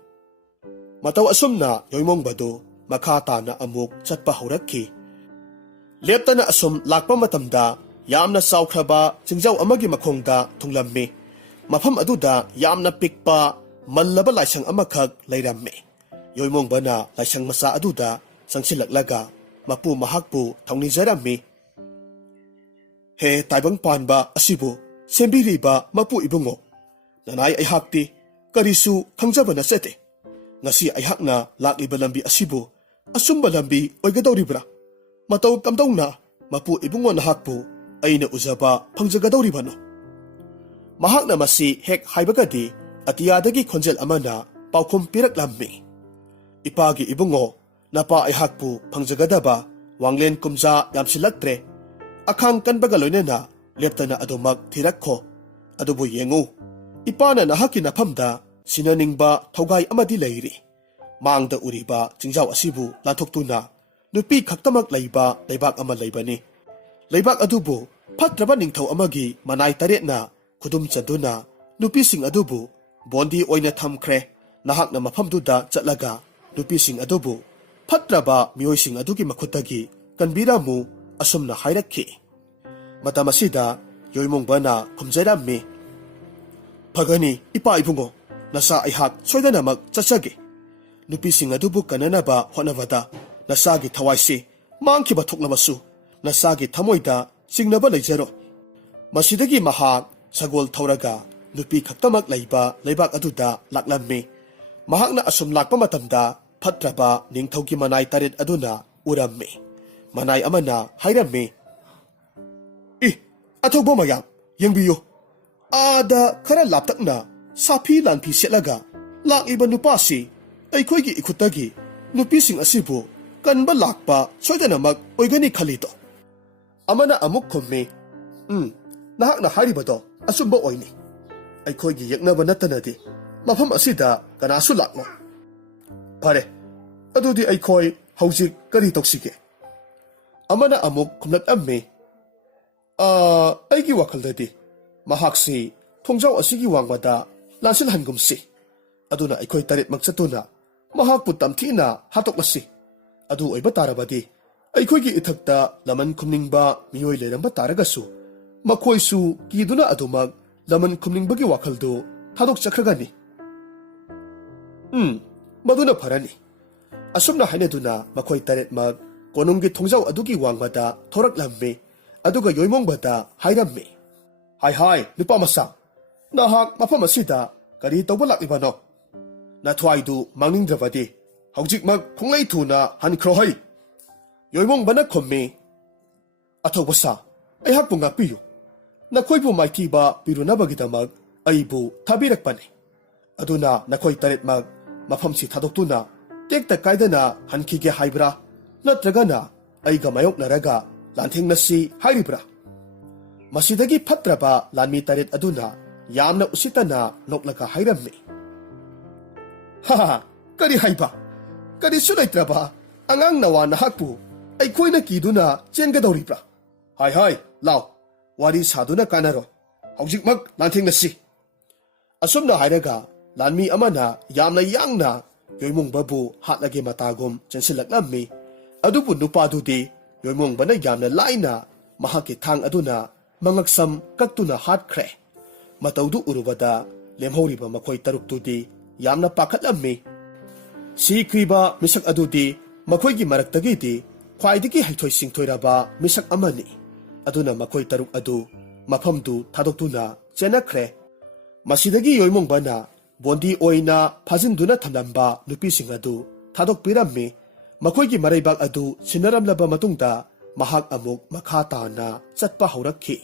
ꯃꯇꯧ ꯑꯁꯨꯝꯅ ꯌꯣꯏꯃꯣꯡꯕꯗꯨ ꯃꯈꯥ ꯇꯥꯅ ꯑꯃꯨꯛ ꯆꯠꯄ ꯍꯧꯔꯛꯈꯤ꯫ ꯂꯦꯞꯇꯅ ꯑꯁꯨꯝ ꯂꯥꯛꯄ ꯃꯇꯝꯗ ꯌꯥꯝꯅ ꯆꯥꯎꯈ꯭ꯔꯕ ꯆꯤꯡꯖꯥꯎ ꯑꯃꯒꯤ ꯃꯈꯣꯡꯗ ꯊꯨꯡꯂꯝꯃꯤ꯫ ꯃꯐꯝ ꯑꯗꯨꯗ ꯌꯥꯝꯅ ꯄꯤꯛꯄ ꯃꯜꯂꯕ ꯂꯥꯏꯁꯪ ꯑꯃꯈꯛ ꯂꯩꯔꯝꯃꯤ꯫ ꯌꯣꯏꯃꯣꯡꯕꯅ ꯂꯥꯏꯁꯪ ꯃꯆꯥ ꯑꯗꯨꯗ ꯆꯪꯁꯤꯜꯂꯛꯂꯒ ꯃꯄꯨ ꯃꯍꯥꯛꯄꯨ ꯊꯧꯅꯤꯖꯔꯝꯃꯤ꯫ ꯍꯦ ꯇꯥꯏꯕꯪ ꯄꯥꯟꯕ ꯑꯁꯤꯕꯨ ꯁꯦꯝꯕꯤꯔꯤꯕ ꯃꯄꯨ ꯏꯕꯨꯡꯉꯣ, ꯅꯅꯥꯏ ꯑꯩꯍꯥꯛꯇꯤ ꯀꯔꯤꯁꯨ ꯈꯪꯖꯕ ꯅꯠꯆꯗꯦ꯫ ꯉꯁꯤ ꯑꯩꯍꯥꯛꯅ ꯂꯥꯛꯂꯤꯕ ꯂꯝꯕꯤ ꯑꯁꯤꯕꯨ ꯑꯆꯨꯝꯕ ꯂꯝꯕꯤ ꯑꯣꯏꯒꯗꯧꯔꯤꯕ꯭ꯔꯥ? ꯃꯇꯧ ꯀꯝꯗꯧꯅ ꯃꯄꯨ ꯏꯕꯨꯡꯉꯣ ꯅꯍꯥꯛꯄꯨ ꯑꯩꯅ ꯎꯖꯕ ꯐꯪꯖꯒꯗꯧꯔꯤꯕꯅꯣ? ꯃꯍꯥꯛꯅ ꯃꯁꯤ ꯍꯦꯛ ꯍꯥꯏꯕꯒꯗꯤ ꯑꯇꯤꯌꯥꯗꯒꯤ ꯈꯣꯟꯖꯦꯜ ꯑꯃꯅ ꯄꯥꯎꯈꯨꯝ ꯄꯤꯔꯛꯂꯝꯃꯤ꯫ ꯏꯄꯥꯒꯤ ꯏꯕꯨꯡꯉꯣ, ꯅꯄꯥ ꯑꯩꯍꯥꯛꯄꯨ ꯐꯪꯖꯒꯗꯕ ꯋꯥꯡꯂꯦꯟ ꯀꯨꯝꯖꯥ ꯌꯥꯝꯁꯤꯜꯂꯛꯇ꯭ꯔꯦ꯫ ꯑꯈꯥꯡ ꯀꯟꯕꯒ ꯂꯣꯏꯅꯅ ꯂꯦꯞꯇꯅ ꯑꯗꯨꯃꯛ ꯊꯤꯔꯛꯈꯣ꯫ ꯑꯗꯨꯕꯨ ꯌꯦꯡꯉꯨ, ꯏꯄꯥꯅ ꯅꯍꯥꯛꯀꯤ ꯅꯐꯝꯗ ꯁꯤꯟꯅꯅꯤꯡꯕ ꯊꯧꯒꯥꯏ ꯑꯃꯗꯤ ꯂꯩꯔꯤ꯫ ꯃꯥꯡꯗ ꯎꯔꯤꯕ ꯆꯤꯡꯖꯥꯎ ꯑꯁꯤꯕꯨ ꯂꯥꯟꯊꯣꯛꯇꯨꯅ ꯅꯨꯄꯤ ꯈꯛꯇꯃꯛ ꯂꯩꯕ ꯂꯩꯕꯥꯛ ꯑꯃ ꯂꯩꯕꯅꯤ꯫ ꯂꯩꯕꯥꯛ ꯑꯗꯨꯕꯨ ꯐꯠꯇ꯭ꯔꯕ ꯅꯤꯡꯊꯧ ꯑꯃꯒꯤ ꯃꯅꯥꯏ ꯇꯔꯦꯠꯅ ꯈꯨꯗꯨꯝ ꯆꯟꯗꯨꯅ ꯅꯨꯄꯤꯁꯤꯡ ꯑꯗꯨꯕꯨ ꯕꯣꯟꯗꯤ ꯑꯣꯏꯅ ꯊꯝꯈ꯭ꯔꯦ꯫ ꯅꯍꯥꯛꯅ ꯃꯐꯝꯗꯨꯗ ꯆꯠꯂꯒ ꯅꯨꯄꯤꯁꯤꯡ ꯑꯗꯨꯕꯨ ꯐꯠꯇ꯭ꯔꯕ ꯃꯤꯑꯣꯏꯁꯤꯡ ꯑꯗꯨꯒꯤ ꯃꯈꯨꯠꯇꯒꯤ ꯀꯟꯕꯤꯔꯝꯃꯨ, ꯑꯁꯨꯝꯅ ꯍꯥꯏꯔꯛꯈꯤ꯫ ꯃꯇꯝ ꯑꯁꯤꯗ ꯌꯣꯏꯃꯣꯡꯕꯅ ꯈꯨꯝꯖꯔꯝꯃꯤ, ꯐꯒꯅꯤ ꯏꯄꯥ ꯏꯕꯨꯡꯉꯣ, ꯅꯆꯥ ꯑꯩꯍꯥꯛ ꯁꯣꯏꯗꯅꯃꯛ ꯆꯠꯆꯒꯦ꯫ ꯅꯨꯄꯤꯁꯤꯡ ꯑꯗꯨꯕꯨ ꯀꯟꯅꯅꯕ ꯍꯣꯠꯅꯕꯗ ꯅꯆꯥꯒꯤ ꯊꯋꯥꯏꯁꯤ ꯃꯥꯡꯈꯤꯕ ꯊꯣꯛꯂꯕꯁꯨ ꯅꯆꯥꯒꯤ ꯊꯃꯣꯏꯗ ꯆꯤꯡꯅꯕ ꯂꯩꯖꯔꯣꯏ꯫ ꯃꯁꯤꯗꯒꯤ ꯃꯍꯥꯛ ꯁꯒꯣꯜ ꯊꯧꯔꯒ ꯅꯨꯄꯤ ꯈꯛꯇꯃꯛ ꯂꯩꯕ ꯂꯩꯕꯥꯛ ꯑꯗꯨꯗ ꯂꯥꯛꯂꯝꯃꯤ꯫ ꯃꯍꯥꯛꯅ ꯑꯁꯨꯝ ꯂꯥꯛꯄ ꯃꯇꯝꯗ ꯐꯠꯇ꯭ꯔꯕ ꯅꯤꯡꯊꯧꯒꯤ ꯃꯅꯥꯏ ꯇꯔꯦꯠ ꯑꯗꯨꯅ ꯎꯔꯝꯃꯤ꯫ ꯃꯅꯥꯏ ꯑꯃꯅ ꯍꯥꯏꯔꯝꯃꯤ, ꯑꯊꯧꯕ ꯃꯌꯥꯝ, ꯌꯦꯡꯕꯤꯌꯨ, ꯑꯥꯗ ꯈꯔ ꯂꯥꯞꯇꯛꯅ ꯁꯥꯐꯤ ꯂꯥꯟꯐꯤ ꯁꯦꯠꯂꯒ ꯂꯥꯛꯂꯤꯕ ꯅꯨꯄꯥꯁꯤ ꯑꯩꯈꯣꯏꯒꯤ ꯏꯈꯨꯠꯇꯒꯤ ꯅꯨꯄꯤꯁꯤꯡ ꯑꯁꯤꯕꯨ ꯀꯟꯕ ꯂꯥꯛꯄ ꯁꯣꯏꯗꯅꯃꯛ ꯑꯣꯏꯒꯅꯤ ꯈꯜꯂꯤꯗꯣ꯫ ꯑꯃꯅ ꯑꯃꯨꯛ ꯈꯨꯝꯃꯤ, ꯅꯍꯥꯛꯅ ꯍꯥꯏꯔꯤꯕꯗꯣ ꯑꯆꯨꯝꯕ ꯑꯣꯏꯅꯤ꯫ ꯑꯩꯈꯣꯏꯒꯤ ꯌꯦꯛꯅꯕ ꯅꯠꯇꯅꯗꯤ ꯃꯐꯝ ꯑꯁꯤꯗ ꯀꯅꯥꯁꯨ ꯂꯥꯛꯂꯣꯏ꯫ ꯐꯔꯦ, ꯑꯗꯨꯗꯤ ꯑꯩꯈꯣꯏ ꯍꯧꯖꯤꯛ ꯀꯔꯤ ꯇꯧꯁꯤꯒꯦ? ꯑꯃꯅ ꯑꯃꯨꯛ ꯈꯨꯝꯂꯛꯂꯝꯃꯤ, ꯑꯩꯒꯤ ꯋꯥꯈꯜꯗꯗꯤ ꯃꯍꯥꯛꯁꯤ ꯊꯣꯡꯖꯥꯎ ꯑꯁꯤꯒꯤ ꯋꯥꯡꯃꯗ ꯂꯥꯟꯁꯤꯜꯍꯟꯒꯨꯝꯁꯤ꯫ ꯑꯗꯨꯅ ꯑꯩꯈꯣꯏ ꯇꯔꯦꯠꯃꯛ ꯆꯠꯇꯨꯅ ꯃꯍꯥꯛꯄꯨ ꯇꯝꯊꯤꯅ ꯍꯥꯠꯇꯣꯛꯂꯁꯤ꯫ ꯑꯗꯨ ꯑꯣꯏꯕ ꯇꯥꯔꯕꯗꯤ ꯑꯩꯈꯣꯏꯒꯤ ꯏꯊꯛꯇ ꯂꯃꯟ ꯈꯨꯝꯅꯤꯡꯕ ꯃꯤꯑꯣꯏ ꯂꯩꯔꯝꯕ ꯇꯥꯔꯒꯁꯨ ꯃꯈꯣꯏꯁꯨ ꯀꯤꯗꯨꯅ ꯑꯗꯨꯃꯛ ꯂꯃꯟ ꯈꯨꯝꯅꯤꯡꯕꯒꯤ ꯋꯥꯈꯜꯗꯨ ꯊꯥꯗꯣꯛꯆꯈ꯭ꯔꯒꯅꯤ꯫ ꯃꯗꯨꯅ ꯐꯔꯅꯤ꯫ ꯑꯁꯨꯝꯅ ꯍꯥꯏꯅꯗꯨꯅ ꯃꯈꯣꯏ ꯇꯔꯦꯠꯃꯛ ꯀꯣꯅꯨꯡꯒꯤ ꯊꯣꯡꯖꯥꯎ ꯑꯗꯨꯒꯤ ꯋꯥꯡꯃꯗ ꯊꯣꯔꯛꯂꯝꯃꯤ꯫ ꯑꯗꯨꯒ ꯌꯣꯏꯃꯣꯡꯕꯗ ꯍꯥꯏꯔꯝꯃꯤ, ꯍꯥꯏ ꯅꯨꯄꯥ ꯃꯆꯥ, ꯅꯍꯥꯛ ꯃꯐꯝ ꯑꯁꯤꯗ ꯀꯔꯤ ꯇꯧꯕ ꯂꯥꯛꯂꯤꯕꯅꯣ? ꯅꯊ꯭ꯋꯥꯏꯗꯨ ꯃꯥꯡꯅꯤꯡꯗ꯭ꯔꯕꯗꯤ ꯍꯧꯖꯤꯛꯃꯛ ꯈꯣꯡꯂꯩ ꯊꯨꯅ ꯍꯟꯈ꯭ꯔꯣ ꯍꯩ ꯌꯣꯏꯃꯣꯡꯕꯅ ꯈꯨꯝꯃꯤ ꯑꯊꯧꯕ ꯁꯥ ꯑꯩꯍꯥꯛꯄꯨ ꯉꯥꯛꯄꯤꯌꯨ ꯅꯈꯣꯏꯕꯨ ꯃꯥꯏꯊꯤꯕ ꯄꯤꯔꯨꯅꯕꯒꯤꯗꯃꯛ ꯑꯩꯕꯨ ꯊꯥꯕꯤꯔꯛꯄꯅꯤ ꯑꯗꯨꯅ ꯅꯈꯣꯏ ꯇꯔꯦꯠꯃꯛ ꯃꯐꯝꯁꯤ ꯊꯥꯗꯣꯛꯇꯨꯅ ꯇꯦꯛꯇ ꯀꯥꯏꯗꯅ ꯍꯟꯈꯤꯒꯦ ꯍꯥꯏꯕ꯭ꯔꯥ ꯅꯠꯇ꯭ꯔꯒꯅ ꯑꯩꯒ ꯃꯥꯌꯣꯛꯅꯔꯒ ꯂꯥꯟꯊꯦꯡꯅꯁꯤ ꯍꯥꯏꯔꯤꯕ꯭ꯔꯥ ꯃꯁꯤꯗꯒꯤ ꯐꯠꯇ꯭ꯔꯕ ꯂꯥꯟꯃꯤ ꯇꯔꯦꯠ ꯑꯗꯨꯅ ꯌꯥꯝꯅ ꯎꯁꯤꯠꯇꯅ ꯅꯣꯛꯂꯒ ꯍꯥꯏꯔꯝꯃꯤ ꯍꯥ ꯀꯔꯤ ꯍꯥꯏꯕ ꯀꯔꯤꯁꯨ ꯂꯩꯇ꯭ꯔꯕ ꯑꯉꯥꯡ ꯅꯋꯥ ꯅꯍꯥꯛꯄꯨ ꯑꯩꯈꯣꯏꯅ ꯀꯤꯗꯨꯅ ꯆꯦꯟꯒꯗꯧꯔꯤꯕ꯭ꯔꯥ ꯍꯥꯏ ꯂꯥꯎ ꯋꯥꯔꯤ ꯁꯥꯗꯨꯅ ꯀꯥꯟꯅꯔꯣꯏ ꯍꯧꯖꯤꯛꯃꯛ ꯂꯥꯟꯊꯦꯡꯅꯁꯤ ꯑꯁꯨꯝꯅ ꯍꯥꯏꯔꯒ ꯂꯥꯟꯃꯤ ꯑꯃꯅ ꯌꯥꯝꯅ ꯌꯥꯡꯅ ꯌꯣꯏꯃꯣꯡꯕꯕꯨ ꯍꯥꯠꯂꯒꯦ ꯃꯇꯥꯒꯨꯝ ꯆꯦꯟꯁꯤꯜꯂꯛꯂꯝꯃꯤ ꯑꯗꯨꯕꯨ ꯅꯨꯄꯥꯗꯨꯗꯤ ꯌꯣꯏꯃꯣꯡꯕꯅ ꯌꯥꯝꯅ ꯂꯥꯏꯅ ꯃꯍꯥꯛꯀꯤ ꯊꯥꯡ ꯑꯗꯨꯅ ꯃꯉꯛꯁꯝ ꯀꯛꯇꯨꯅ ꯍꯥꯠꯈ꯭ꯔꯦ ꯃꯇꯧꯗꯨ ꯎꯔꯨꯕꯗ ꯂꯦꯝꯍꯧꯔꯤꯕ ꯃꯈꯣꯏ ꯇꯔꯨꯛꯇꯨꯗꯤ ꯌꯥꯝꯅ ꯄꯥꯈꯠꯂꯝꯃꯤ ꯁꯤꯈ꯭ꯔꯤꯕ ꯃꯤꯁꯛ ꯑꯗꯨꯗꯤ ꯃꯈꯣꯏꯒꯤ ꯃꯔꯛꯇꯒꯤꯗꯤ ꯈ꯭ꯋꯥꯏꯗꯒꯤ ꯍꯩꯊꯣꯏ ꯁꯤꯡꯊꯣꯏꯔꯕ ꯃꯤꯁꯛ ꯑꯃꯅꯤ ꯑꯗꯨꯅ ꯃꯈꯣꯏ ꯇꯔꯨꯛ ꯑꯗꯨ ꯃꯐꯝꯗꯨ ꯊꯥꯗꯣꯛꯇꯨꯅ ꯆꯦꯟꯅꯈ꯭ꯔꯦ ꯃꯁꯤꯗꯒꯤ ꯌꯣꯏꯃꯣꯡꯕꯅ ꯕꯣꯟꯗꯤ ꯑꯣꯏꯅ ꯐꯥꯖꯤꯟꯗꯨꯅ ꯊꯝꯂꯝꯕ ꯅꯨꯄꯤꯁꯤꯡ ꯑꯗꯨ ꯊꯥꯗꯣꯛꯄꯤꯔꯝꯃꯤ ꯃꯈꯣꯏꯒꯤ ꯃꯔꯩꯕꯥꯛ ꯑꯗꯨ ꯁꯤꯟꯅꯔꯝꯂꯕ ꯃꯇꯨꯡꯗ ꯃꯍꯥꯛ ꯑꯃꯨꯛ ꯃꯈꯥ ꯇꯥꯅ ꯆꯠꯄ ꯍꯧꯔꯛꯈꯤ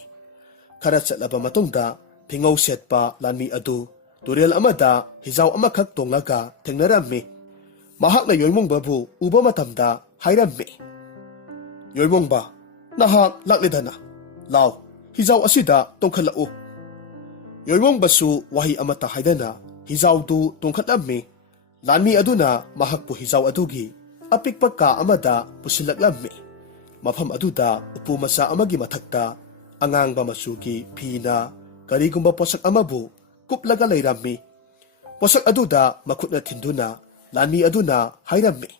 ꯈꯔ ꯆꯠꯂꯕ ꯃꯇꯨꯡꯗ ꯐꯤꯉꯧ ꯁꯦꯠꯄ ꯂꯥꯟꯃꯤ ꯑꯗꯨ ꯇꯨꯔꯦꯜ ꯑꯃꯗ ꯍꯤꯖꯥꯎ ꯑꯃꯈꯛ ꯇꯣꯡꯂꯒ ꯊꯦꯡꯅꯔꯝꯃꯤ ꯃꯍꯥꯛꯅ ꯌꯣꯏꯃꯣꯡꯕꯕꯨ ꯎꯕ ꯃꯇꯝꯗ ꯍꯥꯏꯔꯝꯃꯤ ꯌꯣꯏꯃꯣꯡꯕ ꯅꯍꯥꯛ ꯂꯥꯛꯂꯦꯗꯅ ꯂꯥꯎ ꯍꯤꯖꯥꯎ ꯑꯁꯤꯗ ꯇꯣꯡꯈꯠꯂꯛꯎ ꯌꯣꯏꯃꯣꯡꯕꯁꯨ ꯋꯥꯍꯩ ꯑꯃꯠꯇ ꯍꯥꯏꯗꯅ ꯍꯤꯖꯥꯎꯗꯨ ꯇꯣꯡꯈꯠꯂꯝꯃꯤ ꯂꯥꯟꯃꯤ ꯑꯗꯨꯅ ꯃꯍꯥꯛꯄꯨ ꯍꯤꯖꯥꯎ ꯑꯗꯨꯒꯤ ꯑꯄꯤꯛꯄ ꯀꯥ ꯑꯃꯗ ꯄꯨꯁꯤꯜꯂꯛꯂꯝꯃꯤ ꯃꯐꯝ ꯑꯗꯨꯗ ꯎꯄꯨ ꯃꯆꯥ ꯑꯃꯒꯤ ꯃꯊꯛꯇ ꯑꯉꯥꯡꯕ ꯃꯆꯨꯒꯤ ꯐꯤꯅ ꯀꯔꯤꯒꯨꯝꯕ ꯄꯣꯠꯁꯛ ꯑꯃꯕꯨ ꯀꯨꯞꯂꯒ ꯂꯩꯔꯝꯃꯤ ꯄꯣꯠꯁꯛ ꯑꯗꯨꯗ ꯃꯈꯨꯠꯅ ꯊꯤꯟꯗꯨꯅ ꯂꯥꯟꯃꯤ ꯑꯗꯨꯅ ꯍꯥꯏꯔꯝꯃꯤ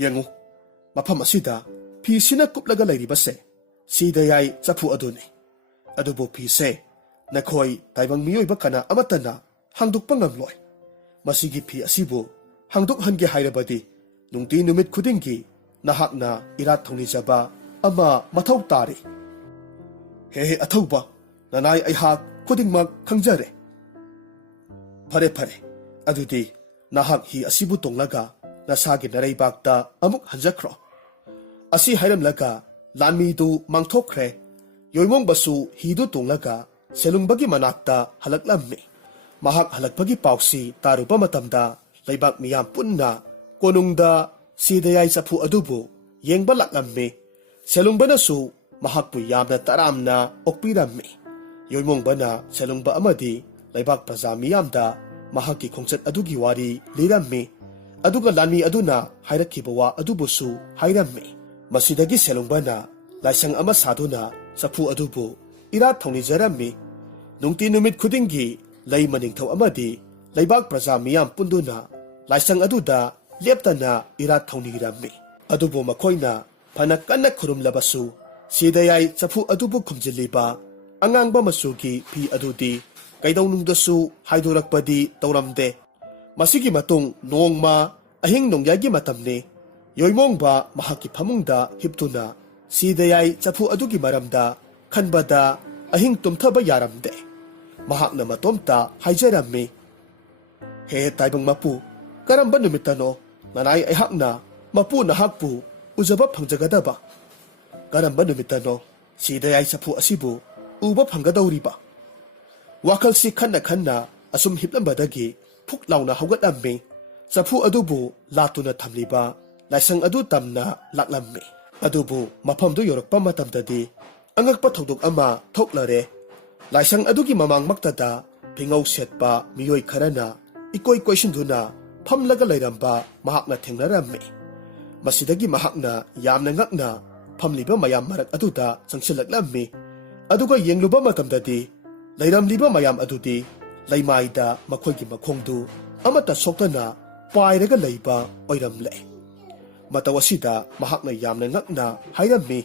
ꯌꯦꯡꯉꯨ ꯃꯐꯝ ꯑꯁꯤꯗ ꯐꯤꯁꯤꯅ ꯀꯨꯞꯂꯒ ꯂꯩꯔꯤꯕꯁꯦ ꯁꯤꯗꯌꯥꯏ ꯆꯐꯨ ꯑꯗꯨꯅꯤ ꯑꯗꯨꯕꯨ ꯐꯤꯁꯦ ꯅꯈꯣꯏ ꯇꯥꯏꯕꯪ ꯃꯤꯑꯣꯏꯕ ꯀꯅꯥ ꯑꯃꯠꯇꯅ ꯍꯥꯡꯗꯣꯛꯄ ꯉꯝꯂꯣꯏ ꯃꯁꯤꯒꯤ ꯐꯤ ꯑꯁꯤꯕꯨ ꯍꯥꯡꯗꯣꯛꯍꯟꯒꯦ ꯍꯥꯏꯔꯕꯗꯤ ꯅꯨꯡꯇꯤ ꯅꯨꯃꯤꯠ ꯈꯨꯗꯤꯡꯒꯤ ꯅꯍꯥꯛꯅ ꯏꯔꯥꯠ ꯊꯧꯅꯤꯖꯕ ꯑꯃ ꯃꯊꯧ ꯇꯥꯔꯤ ꯍꯦ ꯑꯊꯧꯕ ꯅꯅꯥꯏ ꯑꯩꯍꯥꯛ ꯈꯨꯗꯤꯡꯃꯛ ꯈꯪꯖꯔꯦ ꯐꯔꯦ ꯐꯔꯦ ꯑꯗꯨꯗꯤ ꯅꯍꯥꯛ ꯍꯤ ꯑꯁꯤꯕꯨ ꯇꯣꯡꯂꯒ ꯅꯁꯥꯒꯤ ꯅꯔꯩꯕꯥꯛꯇ ꯑꯃꯨꯛ ꯍꯟꯖꯈ꯭ꯔꯣ ꯑꯁꯤ ꯍꯥꯏꯔꯝꯂꯒ ꯂꯥꯟꯃꯤꯗꯨ ꯃꯥꯡꯊꯣꯛꯈ꯭ꯔꯦ ꯌꯣꯏꯃꯣꯡꯕꯁꯨ ꯍꯤꯗꯨ ꯇꯣꯡꯂꯒ ꯁꯦꯂꯨꯡꯕꯒꯤ ꯃꯅꯥꯛꯇ ꯍꯜꯂꯛꯂꯝꯃꯤ ꯃꯍꯥꯛ ꯍꯜꯂꯛꯄꯒꯤ ꯄꯥꯎꯁꯤ ꯇꯥꯔꯨꯕ ꯃꯇꯝꯗ ꯂꯩꯕꯥꯛ ꯃꯤꯌꯥꯝ ꯄꯨꯟꯅ ꯀꯣꯅꯨꯡꯗ ꯁꯤꯗꯌꯥꯏ ꯆꯐꯨ ꯑꯗꯨꯕꯨ ꯌꯦꯡꯕ ꯂꯥꯛꯂꯝꯃꯤ ꯁꯦꯂꯨꯡꯕꯅꯁꯨ ꯃꯍꯥꯛꯄꯨ ꯌꯥꯝꯅ ꯇꯔꯥꯝꯅ ꯑꯣꯛꯄꯤꯔꯝꯃꯤ ꯌꯣꯏꯃꯣꯡꯕꯅ ꯁꯦꯂꯨꯡꯕ ꯑꯃꯗꯤ ꯂꯩꯕꯥꯛ ꯄ꯭ꯔꯖꯥ ꯃꯤꯌꯥꯝꯗ ꯃꯍꯥꯛꯀꯤ ꯈꯣꯡꯆꯠ ꯑꯗꯨꯒꯤ ꯋꯥꯔꯤ ꯂꯤꯔꯝꯃꯤ ꯑꯗꯨꯒ ꯂꯥꯟꯃꯤ ꯑꯗꯨꯅ ꯍꯥꯏꯔꯛꯈꯤꯕ ꯋꯥ ꯑꯗꯨꯕꯨꯁꯨ ꯍꯥꯏꯔꯝꯃꯤ ꯃꯁꯤꯗꯒꯤ ꯁꯦꯂꯨꯡꯕꯅ ꯂꯥꯏꯁꯪ ꯑꯃ ꯁꯥꯗꯨꯅ ꯆꯐꯨ ꯑꯗꯨꯕꯨ ꯏꯔꯥꯠ ꯊꯧꯅꯤꯖꯔꯝꯃꯤ ꯅꯨꯡꯇꯤ ꯅꯨꯃꯤꯠ ꯈꯨꯗꯤꯡꯒꯤ ꯂꯩ ꯃꯅꯤꯡꯊꯧ ꯑꯃꯗꯤ ꯂꯩꯕꯥꯛ ꯄ꯭ꯔꯖꯥ ꯃꯤꯌꯥꯝ ꯄꯨꯟꯗꯨꯅ ꯂꯥꯏꯁꯪ ꯑꯗꯨꯗ ꯂꯦꯞꯇꯅ ꯏꯔꯥꯠ ꯊꯧꯅꯤꯔꯝꯃꯤ ꯑꯗꯨꯕꯨ ꯃꯈꯣꯏꯅ ꯐꯅ ꯀꯟꯅ ꯈꯨꯔꯨꯝꯂꯕꯁꯨ ꯁꯤꯗꯌꯥꯏ ꯆꯐꯨ ꯑꯗꯨꯕꯨ ꯈꯨꯝꯖꯤꯜꯂꯤꯕ ꯑꯉꯥꯡꯕ ꯃꯆꯨꯒꯤ ꯐꯤ ꯑꯗꯨꯗꯤ ꯀꯩꯗꯧꯅꯨꯡꯗꯁꯨ ꯍꯥꯏꯗꯣꯔꯛꯄꯗꯤ ꯇꯧꯔꯝꯗꯦ ꯃꯁꯤꯒꯤ ꯃꯇꯨꯡ ꯅꯣꯡꯃ ꯑꯍꯤꯡ ꯅꯣꯡꯌꯥꯏꯒꯤ ꯃꯇꯝꯅꯤ ꯌꯣꯏꯃꯣꯡꯕ ꯃꯍꯥꯛꯀꯤ ꯐꯃꯨꯡꯗ ꯍꯤꯞꯇꯨꯅ ꯁꯤꯗꯌꯥꯏ ꯆꯐꯨ ꯑꯗꯨꯒꯤ ꯃꯔꯝꯗ ꯈꯟꯕꯗ ꯑꯍꯤꯡ ꯇꯨꯝꯊꯕ ꯌꯥꯔꯝꯗꯦ ꯃꯍꯥꯛꯅ ꯃꯇꯣꯝꯇ ꯍꯥꯏꯖꯔꯝꯃꯤ ꯍꯦ ꯇꯥꯏꯕꯪ ꯃꯄꯨ ꯀꯔꯝꯕ ꯅꯨꯃꯤꯠꯇꯅꯣ ꯅꯅꯥꯏ ꯑꯩꯍꯥꯛꯅ ꯃꯄꯨ ꯅꯍꯥꯛꯄꯨ ꯎꯖꯕ ꯐꯪꯖꯒꯗꯕ ꯀꯔꯝꯕ ꯅꯨꯃꯤꯠꯇꯅꯣ ꯁꯤꯗꯌꯥꯏ ꯆꯐꯨ ꯑꯁꯤꯕꯨ ꯎꯕ ꯐꯪꯒꯗꯧꯔꯤꯕ ꯋꯥꯈꯜꯁꯤ ꯈꯟꯅ ꯈꯟꯅ ꯑꯁꯨꯝ ꯍꯤꯞꯂꯝꯕꯗꯒꯤ ꯐꯨꯛ ꯂꯥꯎꯅ ꯍꯧꯒꯠꯂꯝꯃꯤ ꯆꯐꯨ ꯑꯗꯨꯕꯨ ꯂꯥꯠꯇꯨꯅ ꯊꯝꯂꯤꯕ ꯂꯥꯏꯁꯪ ꯑꯗꯨ ꯇꯝꯅ ꯂꯥꯛꯂꯝꯃꯤ ꯑꯗꯨꯕꯨ ꯃꯐꯝꯗꯨ ꯌꯧꯔꯛꯄ ꯃꯇꯝꯗꯗꯤ ꯑꯉꯛꯄ ꯊꯧꯗꯣꯛ ꯑꯃ ꯊꯣꯛꯂꯔꯦ ꯂꯥꯏꯁꯪ ꯑꯗꯨꯒꯤ ꯃꯃꯥꯡꯃꯛꯇꯗ ꯐꯤꯉꯧ ꯁꯦꯠꯄ ꯃꯤꯑꯣꯏ ꯈꯔꯅ ꯏꯀꯣꯏ ꯀꯣꯏꯁꯤꯟꯗꯨꯅ ꯐꯝꯂꯒ ꯂꯩꯔꯝꯕ ꯃꯍꯥꯛꯅ ꯊꯦꯡꯅꯔꯝꯃꯤ ꯃꯁꯤꯗꯒꯤ ꯃꯍꯥꯛꯅ ꯌꯥꯝꯅ ꯉꯛꯅ ꯐꯝꯂꯤꯕ ꯃꯌꯥꯝ ꯃꯔꯛ ꯑꯗꯨꯗ ꯆꯪꯁꯤꯜꯂꯛꯂꯝꯃꯤ ꯑꯗꯨꯒ ꯌꯦꯡꯂꯨꯕ ꯃꯇꯝꯗꯗꯤ ꯂꯩꯔꯝꯂꯤꯕ ꯃꯌꯥꯝ ꯑꯗꯨꯗꯤ ꯂꯩꯃꯥꯏꯗ ꯃꯈꯣꯏꯒꯤ ꯃꯈꯣꯡꯗꯨ ꯑꯃꯠꯇ ꯁꯣꯛꯇꯅ ꯄꯥꯏꯔꯒ ꯂꯩꯕ ꯑꯣꯏꯔꯝꯂꯦ ꯃꯇꯧ ꯑꯁꯤꯗ ꯃꯍꯥꯛꯅ ꯌꯥꯝꯅ ꯉꯛꯅ ꯍꯥꯏꯔꯝꯃꯤ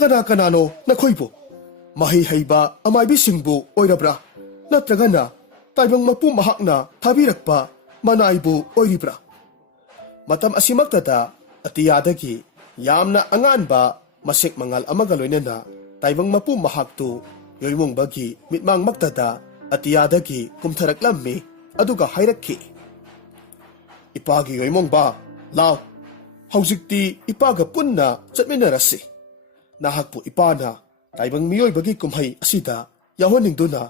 ꯀꯅꯥ ꯀꯅꯥꯅꯣ ꯅꯈꯣꯏꯕꯨ ꯃꯍꯩ ꯍꯩꯕ ꯑꯃꯥꯏꯕꯤꯁꯤꯡꯕꯨ ꯑꯣꯏꯔꯕ꯭ꯔꯥ ꯅꯠꯇ꯭ꯔꯒꯅ ꯇꯥꯏꯕꯪ ꯃꯄꯨ ꯃꯍꯥꯛꯅ ꯊꯥꯕꯤꯔꯛꯄ ꯃꯅꯥꯏꯕꯨ ꯑꯣꯏꯔꯤꯕ꯭ꯔꯥ ꯃꯇꯝ ꯑꯁꯤꯃꯛꯇꯗ ꯑꯇꯤꯌꯥꯗꯒꯤ ꯌꯥꯝꯅ ꯑꯉꯥꯟꯕ ꯃꯁꯦꯛ ꯃꯉꯥꯜ ꯑꯃꯒ ꯂꯣꯏꯅꯅ ꯇꯥꯏꯕꯪ ꯃꯄꯨ ꯃꯍꯥꯛꯇꯨ ꯌꯣꯏꯃꯣꯡꯕꯒꯤ ꯃꯤꯠꯃꯥꯡꯃꯛꯇꯗ ꯑꯇꯤꯌꯥꯗꯒꯤ ꯀꯨꯝꯊꯔꯛꯂꯝꯃꯤ ꯑꯗꯨꯒ ꯍꯥꯏꯔꯛꯈꯤ ꯏꯄꯥꯒꯤ ꯌꯣꯏꯃꯣꯡꯕ, ꯂꯥꯎ, ꯍꯧꯖꯤꯛꯇꯤ ꯏꯄꯥꯒ ꯄꯨꯟꯅ ꯆꯠꯃꯤꯟꯅꯔꯁꯤ꯫ ꯅꯍꯥꯛꯄꯨ ꯏꯄꯥꯅ ꯇꯥꯏꯕꯪ ꯃꯤꯑꯣꯏꯕꯒꯤ ꯀꯨꯝꯍꯩ ꯑꯁꯤꯗ ꯌꯥꯎꯍꯟꯅꯤꯡꯗꯨꯅ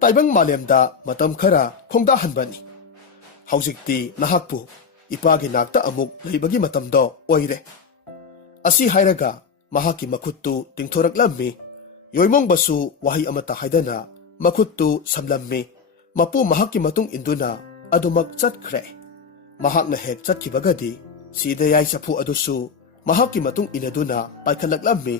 ꯇꯥꯏꯕꯪ ꯃꯥꯂꯦꯝꯗ ꯃꯇꯝ ꯈꯔ ꯈꯣꯡꯗꯥꯍꯟꯕꯅꯤ꯫ ꯍꯧꯖꯤꯛꯇꯤ ꯅꯍꯥꯛꯄꯨ ꯏꯄꯥꯒꯤ ꯅꯥꯛꯇ ꯑꯃꯨꯛ ꯂꯩꯕꯒꯤ ꯃꯇꯝꯗꯣ ꯑꯣꯏꯔꯦ꯫ ꯑꯁꯤ ꯍꯥꯏꯔꯒ ꯃꯍꯥꯛꯀꯤ ꯃꯈꯨꯠꯇꯨ ꯇꯤꯡꯊꯣꯔꯛꯂꯝꯃꯤ꯫ ꯌꯣꯏꯃꯣꯡꯕꯁꯨ ꯋꯥꯍꯩ ꯑꯃꯠꯇ ꯍꯥꯏꯗꯅ ꯃꯈꯨꯠꯇꯨ ꯁꯝꯂꯝꯃꯤ꯫ ꯃꯄꯨ ꯃꯍꯥꯛꯀꯤ ꯃꯇꯨꯡ ꯏꯟꯗꯨꯅ ꯑꯗꯨꯃꯛ ꯆꯠꯈ꯭ꯔꯦ꯫ ꯃꯍꯥꯛꯅ ꯍꯦꯛ ꯆꯠꯈꯤꯕꯒꯗꯤ ꯁꯤꯗꯌꯥꯏ ꯆꯐꯨ ꯑꯗꯨꯁꯨ ꯃꯍꯥꯛꯀꯤ ꯃꯇꯨꯡ ꯏꯟꯅꯗꯨꯅ ꯄꯥꯏꯈꯠꯂꯛꯂꯝꯃꯤ꯫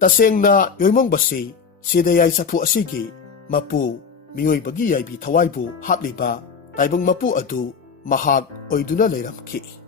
ꯇꯁꯦꯡꯅ ꯌꯣꯏꯃꯣꯡꯕꯁꯤ ꯁꯤꯗꯌꯥꯏ ꯆꯐꯨ ꯑꯁꯤꯒꯤ ꯃꯄꯨ, ꯃꯤꯑꯣꯏꯕꯒꯤ ꯌꯥꯏꯕꯤ ꯊꯋꯥꯏꯕꯨ ꯍꯥꯞꯂꯤꯕ ꯇꯥꯏꯕꯪ ꯃꯄꯨ ꯑꯗꯨ ꯃꯍꯥꯛ ꯑꯣꯏꯗꯨꯅ ꯂꯩꯔꯝꯈꯤ꯫